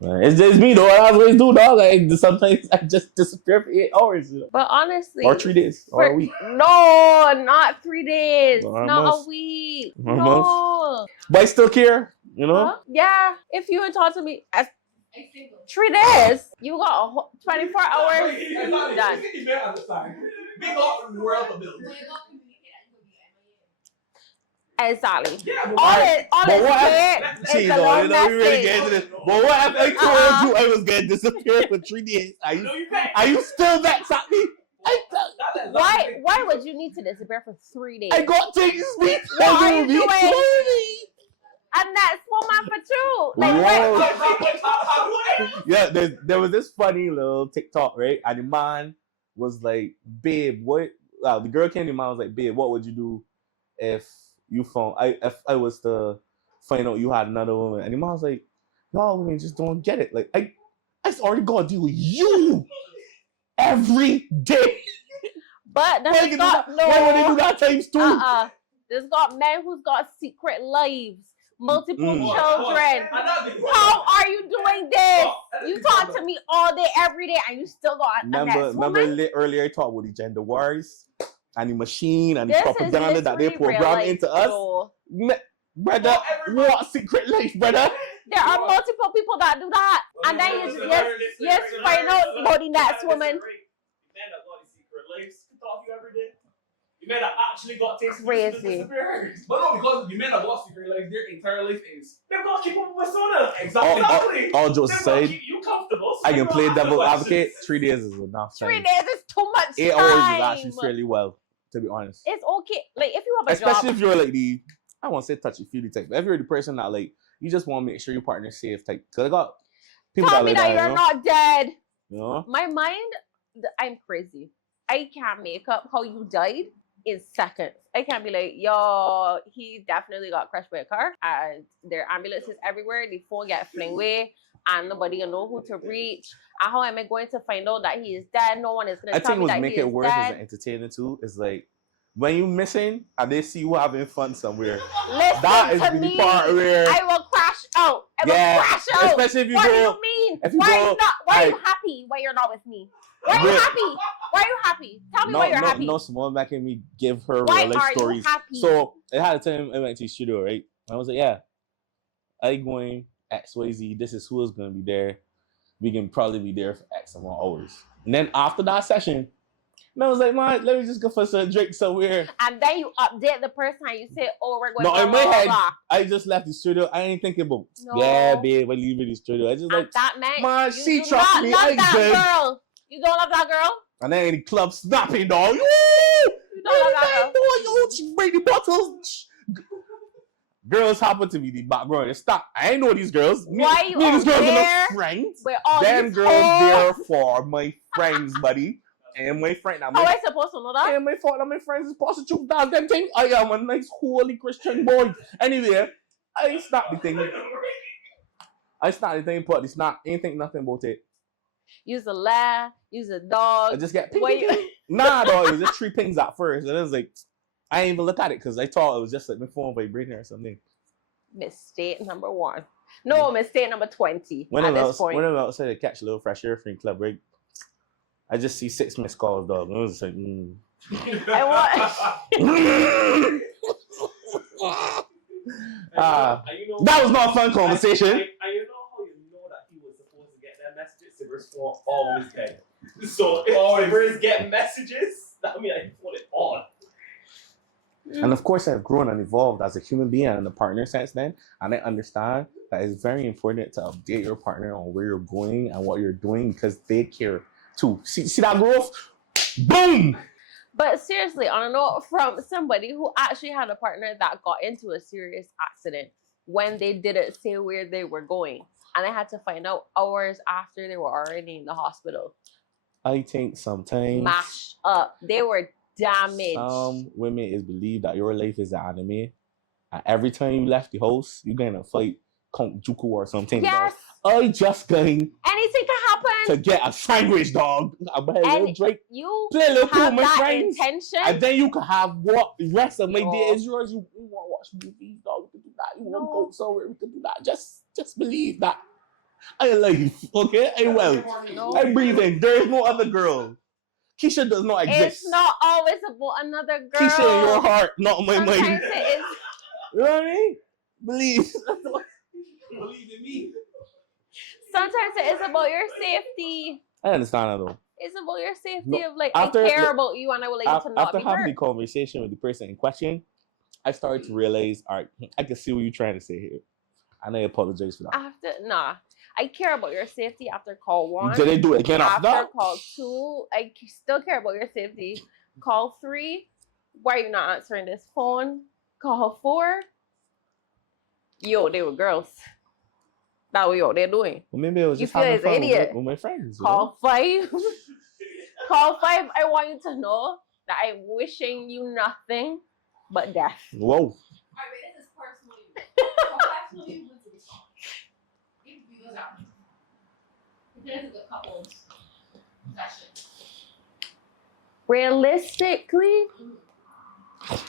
It's just me though. I always do, dog. Like sometimes I just disappear for 8 hours. You know? But honestly, or 3 days, or a week. No, not 3 days. Or not a week. Or no. But I still care. You know? Huh? Yeah. If you would talk to me as 3 days, you got a whole 24 hours. Done. We got the world to build. Exactly. Yeah, all it See, is no, you know, we really get into this. But what if I told you I was gonna disappear for 3 days? Are you still vexed at me? Why would you need to disappear for 3 days? I got things. What are you doing? And that's 1 month for 2. Like, yeah, there was this funny little TikTok, right? And the man was like, "Babe, what?" The girl came to the man was like, "Babe, what would you do if you found if I was to find out you had another woman?" And the man was like, "Y'all women just don't get it. Like I already gotta deal with you every day." But why would they do that times 2? There's got men who's got secret lives, multiple children. How are you doing this? You talk to me all day, every day, and you still got remember earlier I talked about the gender wars and the machine and the propaganda that they program into us. Brother, what secret life, brother? There are multiple people that do that, and then you just find out about the next woman. You men that actually got taken crazy. But no, because the men that got secret life, their entire life is they've got to keep up with persona. Exactly. All jokes aside, keep you comfortable. So I can play devil's advocate. 3 days is enough. 3 days is too much 8 time. hours is actually fairly well, to be honest. It's okay. Like if you have a especially job. if you're like the, I won't say touchy-feely type, but if you're the person that like you just want to make sure your partner's safe type. Cause I got people Tell that me like that you're not dead. You know? My mind, I'm crazy. I can't make up how you died in seconds. I can't be like, yo, he definitely got crushed by a car and there are ambulances everywhere. The phone get flung away and nobody will know who to reach. And how am I going to find out that he is dead? No one is going to tell me that he is dead. I think what make it worse as entertaining too is like when you missing and they see you having fun somewhere. Listen that is to the me. part where I will crash out. I will crash out. Especially if you what go. Do you mean? Why are you happy when you're not with me? Why are you happy? Why are you happy? Tell me why you're happy. No, someone making me give her why real life are stories. You happy? So it had a time I went to the studio, right? I was like, yeah, I going XYZ. This is who is gonna be there. We can probably be there for X amount of hours. And then after that session, I was like, man, let me just go for some drink somewhere. And then you update the person and you say, oh, we're going to in my head, I just left the studio. I ain't thinking about, yeah, babe, we're leaving the studio. I just like, that meant man, she trust me. I that girl. You don't love that girl? And then in the club snapping, dog. You don't love that girl? She bring the bottles. Girls happen to be the background. Stop. I ain't know these girls. Why you these girls there? Are no friends. Them girls there for my friends, buddy. And my friend. How am I supposed to know that? And my fault. My friends is prostitute. That's them thing. I am a nice, holy Christian boy. Anyway, I start the thing. But it's not. Ain't think nothing about it. Use a laugh. Use a dog. I just get nah, dog. It was just 3 pings at first, and it was like I ain't even look at it because I thought it was just like my phone vibrating or something. Mistake number 1. No, mistake number 20. When I'm point. outside to catch a little fresh air from the club, right? I just see 6 missed calls, dog. And I was like, that was not a fun conversation. I you know how you know that he was supposed to get their messages? Sivers phone always dead. So if Sivers get messages, that means I put it on. And of course, I've grown and evolved as a human being and a partner since then. And I understand that it's very important to update your partner on where you're going and what you're doing because they care too. See that growth? Boom! But seriously, on a note from somebody who actually had a partner that got into a serious accident when they didn't say where they were going. And I had to find out hours after they were already in the hospital. I think sometimes Mashed up. They were damaged. some women is believe that your life is an anime. And every time you left the house, you're gonna fight Count Dooku or something. Yes. Dog. I just going Anything can happen. to get a sandwich, dog. And Drink, you play a little cool, have my that friends. intention. And then you can have what the rest of my No. day is yours. You want to watch movies, dog. You can do that. You want to go somewhere, we can do that. Just believe that. I am alive, okay? I'm well. No. I'm breathing. There is no other girl. Keisha does not exist. It's not always about another girl. Keisha in your heart, not in my Sometimes mind. it is. You know what I mean? Believe. Believe in me. Sometimes it is about your safety. I understand that though. It's about your safety No, of like, after I care the- about you and I would like you to not After be having hurt. the conversation with the person in question, I started to realize, all right, I can see what you're trying to say here. And I apologize for that. Nah. I care about your safety after call 1. Did they do it again after After that? call 2, I still care about your safety. Call 3, why are you not answering this phone? Call 4, yo, they were girls. That was what they're doing. Well, maybe I was You just feel having as fun an idiot. with my friends. You know? Call 5. Call 5, I want you to know that I'm wishing you nothing but death. Whoa. Alright, this is personal. Professionally, what's the song? If you go out, this is a couple's session. Realistically,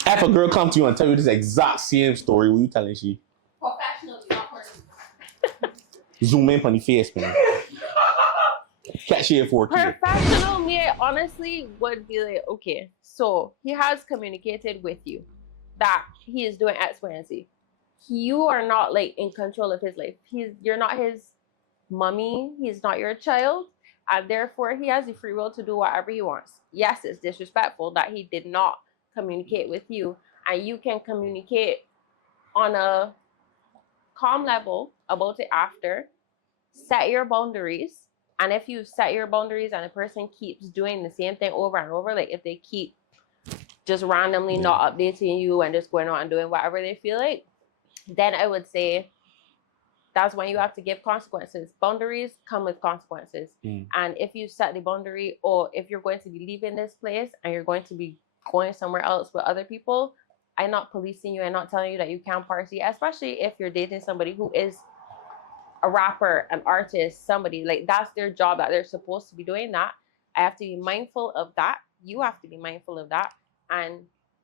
If a girl come to you and tell you this exact same story, what you telling she? Professionally, not personally. Zoom in on the face, man. Catch it for you. professional me, I honestly would be like, okay, so he has communicated with you that he is doing X, Y, and Z. You are not like in control of his life. You're not his mommy. He's not your child, and therefore he has the free will to do whatever he wants. Yes, it's disrespectful that he did not communicate with you, and you can communicate on a calm level about it after. Set your boundaries. And if you set your boundaries and the person keeps doing the same thing over and over, like if they keep just randomly not updating you and just going on and doing whatever they feel like, then I would say that's when you have to give consequences. Boundaries come with consequences. And if you set the boundary, or if you're going to be leaving this place and you're going to be going somewhere else with other people, I'm not policing you and not telling you that you can't party, especially if you're dating somebody who is a rapper, an artist, somebody like that's their job, that they're supposed to be doing that. I have to be mindful of that. You have to be mindful of that and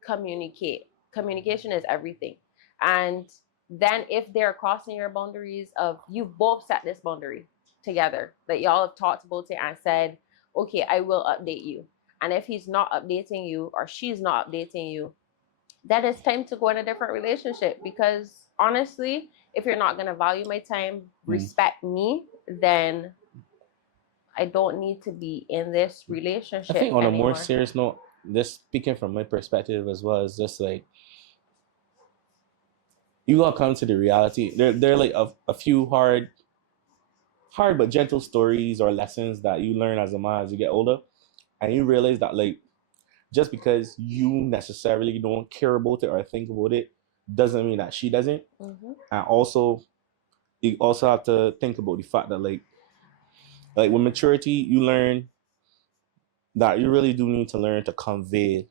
communicate. Communication is everything. And then if they're crossing your boundaries of, you've both set this boundary together, that y'all have talked about it and said, okay, I will update you. And if he's not updating you or she's not updating you, then it's time to go in a different relationship. Because honestly, if you're not going to value my time, respect me, then I don't need to be in this relationship I think on anymore. a more serious note, this speaking from my perspective as well, is just like, you gotta come to the reality. There are like a few hard but gentle stories or lessons that you learn as a man as you get older. And you realize that like, just because you necessarily don't care about it or think about it, doesn't mean that she doesn't. And also, you also have to think about the fact that like with maturity, you learn that you really do need to learn to convey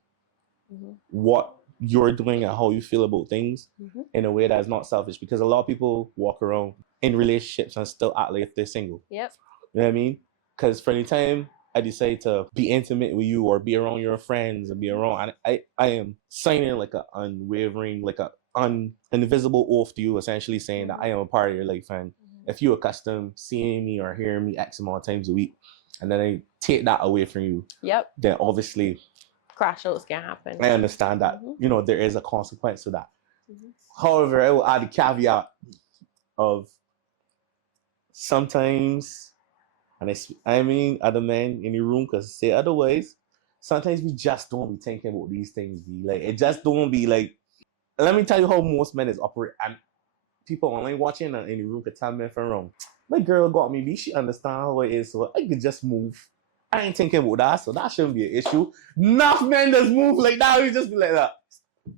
what you're doing and how you feel about things in a way that is not selfish. Because a lot of people walk around in relationships and still act like they're single. Yep. You know what I mean? Because for any time I decide to be intimate with you or be around your friends and be around, I am signing like an unwavering, like an invisible oath to you, essentially saying that I am a part of your life. And if you're accustomed seeing me or hearing me X amount of times a week, and then I take that away from you, then obviously crash outs can happen. I understand that, you know, there is a consequence to that. However, I will add the caveat of sometimes, and I mean other men in the room because say otherwise, sometimes we just don't be thinking about these things. Like, it just don't be like, let me tell you how most men is operate. And people online watching and in the room could tell me if I'm wrong. My girl got me, she understand how it is, so I could just move. I ain't thinking about that, so that shouldn't be an issue. Enough men just move like that, we just be like that.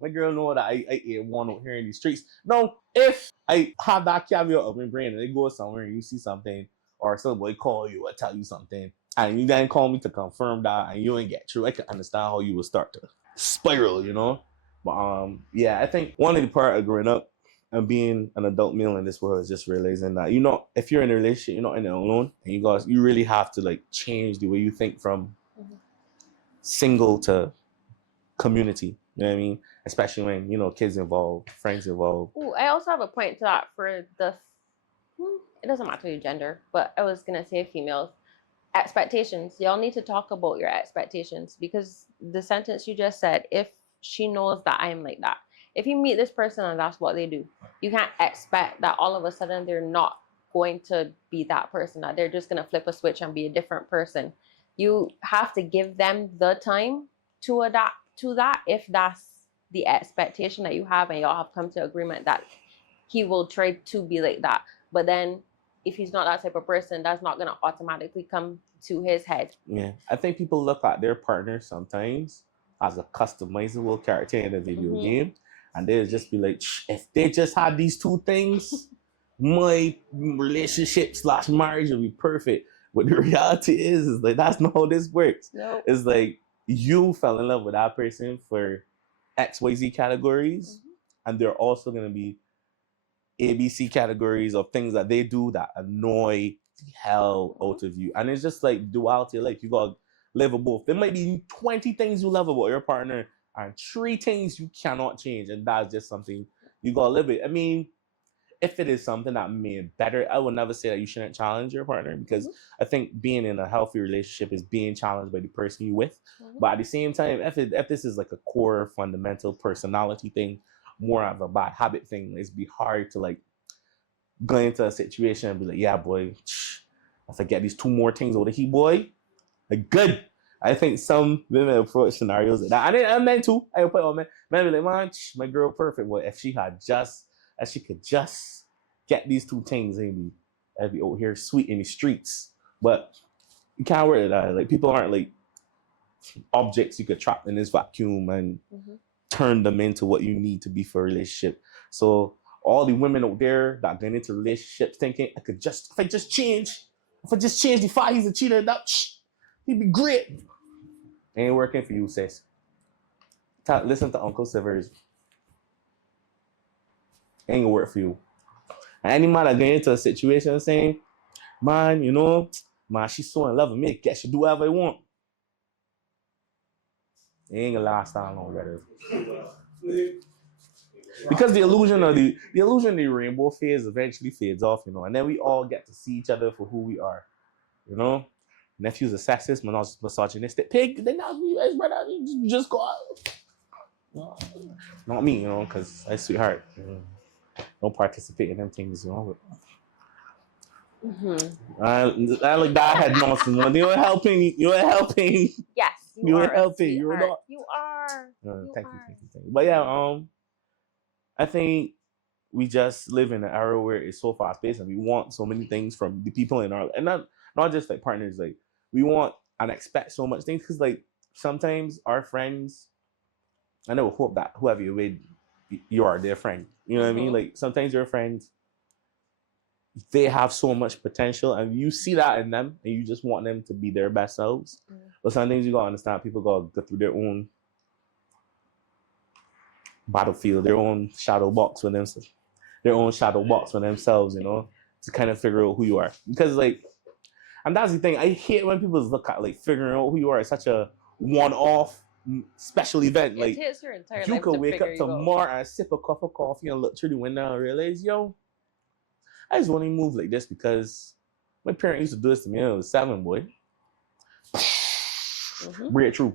My girl know that I ain't one out here in the streets. No, if I have that caveat of my brain and I go somewhere and you see something or somebody call you or tell you something and you then call me to confirm that and you ain't get through, I can understand how you would start to spiral, you know? But yeah, I think one of the part of growing up and being an adult male in this world is just realizing that, you know, if you're in a relationship, you're not in it alone, and you really have to like change the way you think from single to community. You know what I mean? Especially when, you know, kids involved, friends involved. Ooh, I also have a point to that for the, it doesn't matter your gender, but I was going to say females. Expectations. Y'all need to talk about your expectations, because the sentence you just said, if she knows that I'm like that, if you meet this person and that's what they do, you can't expect that all of a sudden they're not going to be that person, that they're just going to flip a switch and be a different person. You have to give them the time to adapt to that, if that's the expectation that you have and y'all have come to agreement that he will try to be like that. But then if he's not that type of person, that's not going to automatically come to his head. Yeah. I think people look at their partner sometimes as a customizable character in a video game. And they'll just be like, if they just had these two things, my relationship / marriage would be perfect. But the reality is like, that's not how this works. Nope. It's like you fell in love with that person for XYZ categories. And they're also going to be ABC categories of things that they do that annoy the hell out of you. And it's just like duality of life. You got to live with both. There might be 20 things you love about your partner and 3 things you cannot change. And that's just something you got to live with. I mean, if it is something that made better, I would never say that you shouldn't challenge your partner, because I think being in a healthy relationship is being challenged by the person you're with. But at the same time, if this is like a core fundamental personality thing, more of a bad habit thing, it's be hard to like go into a situation and be like, yeah, boy, if I get these 2 more things out of he, boy, like good. I think some women approach scenarios like that. And men too. I put on men. Men be like, man, my girl perfect. But if she could just get these 2 things, I'd be out here sweet in the streets. But you can't worry that. Like, people aren't like objects you could trap in this vacuum and turn them into what you need to be for a relationship. So all the women out there that get into relationships thinking, if I just change the fact he's a cheater, he'd be great. Ain't working for you, sis. Listen to Uncle Sivers. Ain't gonna work for you. And any man that get into a situation saying, man, you know, man, she's so in love with me, I should do whatever I want. It ain't gonna last that long, brother. Because the illusion of the rainbow phase eventually fades off, you know, and then we all get to see each other for who we are, you know. Nephew's a sexist, misogynistic pig. Then now you guys, brother, just go out. Not me, you know, because I sweetheart. You know, don't participate in them things, you know. I like that had nonsense. You were helping. Yes, you were helping. You were not. You are. Thank you. But yeah, I think we just live in an era where it's so fast paced and we want so many things from the people in our, and not just like partners, like we want and expect so much things, because like sometimes our friends, I never hope that whoever you're with, you are their friend. You know what I mean? Like sometimes your friends, they have so much potential and you see that in them and you just want them to be their best selves. But sometimes you gotta understand people gotta go through their own battlefield, their own shadow box for themselves, you know, to kind of figure out who you are. Because like, and that's the thing, I hate when people look at like figuring out who you are as such a one-off special event. Like, you could wake up tomorrow and sip a cup of coffee and look through the window and realize, yo, I just want to move like this because my parents used to do this to me when I was 7, boy. Breakthrough.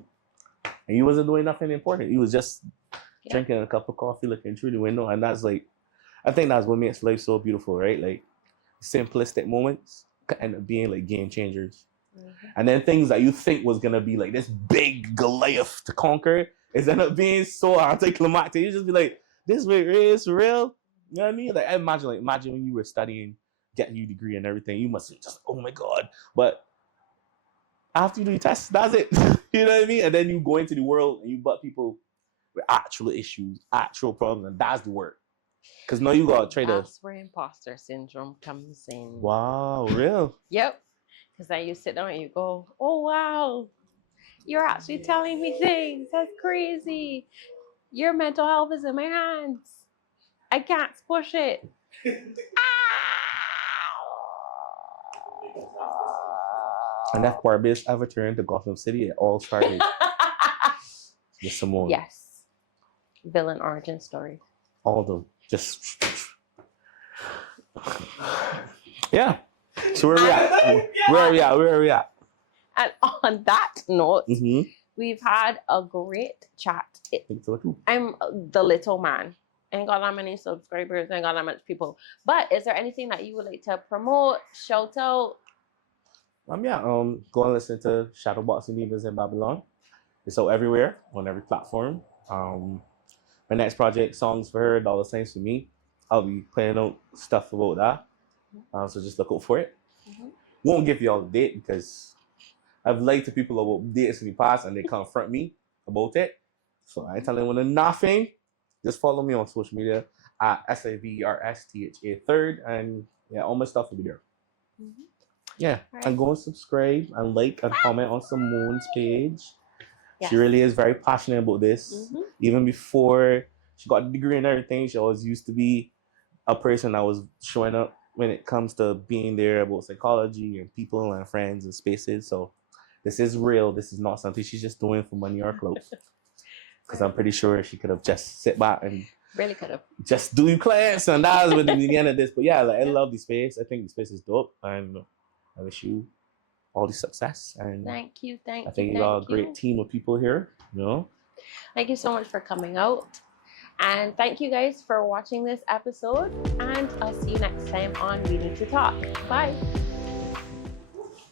And he wasn't doing nothing important. He was just drinking a cup of coffee, looking through the window. And that's like, I think that's what makes life so beautiful, right? Like, simplistic moments can end up being like game changers. And then things that you think was going to be like this big Goliath to conquer is end up being so anticlimactic. You just be like, this is for real? You know what I mean? Like, imagine when you were studying, getting your degree and everything, you must have just, oh my God. But after you do your test, that's it. You know what I mean? And then you go into the world and you butt people with actual issues, actual problems, and that's the work. Because now you gotta try to. That's where imposter syndrome comes in. Wow, real? Yep. Because then you sit down and you go, oh, wow, you're actually telling me things. That's crazy. Your mental health is in my hands. I can't push it. And if Barbados ever turned to Gotham City, it all started with Simone. Yes. Villain origin story. All of them. Just. Yeah. So where are we at? And on that note, Mm-hmm. we've had a great chat. I think so too. I'm the little man. I ain't got that many subscribers. I ain't got that much people. But is there anything that you would like to promote, shout out? Go and listen to Shadowboxing Divas in Babylon. It's out everywhere, on every platform. My next project, Songs for Her, Dollar Signs for Me. I'll be playing out stuff about that. So just look out for it. Mm-hmm. Won't give you all the date because I've lied to people about dates in the past and they confront me about it. So I ain't telling them nothing. Just follow me on social media at Sivers Tha Third, and yeah, all my stuff will be there. Mm-hmm. Yeah, right. and go and subscribe and like and comment on Simone's page. Yes. She really is very passionate about this. Mm-hmm. Even before she got a degree and everything, she always used to be a person that was showing up when it comes to being there about psychology and people and friends and spaces. So this is real. This is not something she's just doing for money or clothes. Because I'm pretty sure she could have just sit back and really could have just do your clients, and that was the beginning of this. But yeah, like, I love the space. I think the space is dope, and I wish you all the success. And thank you. I think you got a great team of people here. You know. Thank you so much for coming out, and thank you guys for watching this episode. And I'll see you next time on We Need to Talk. Bye.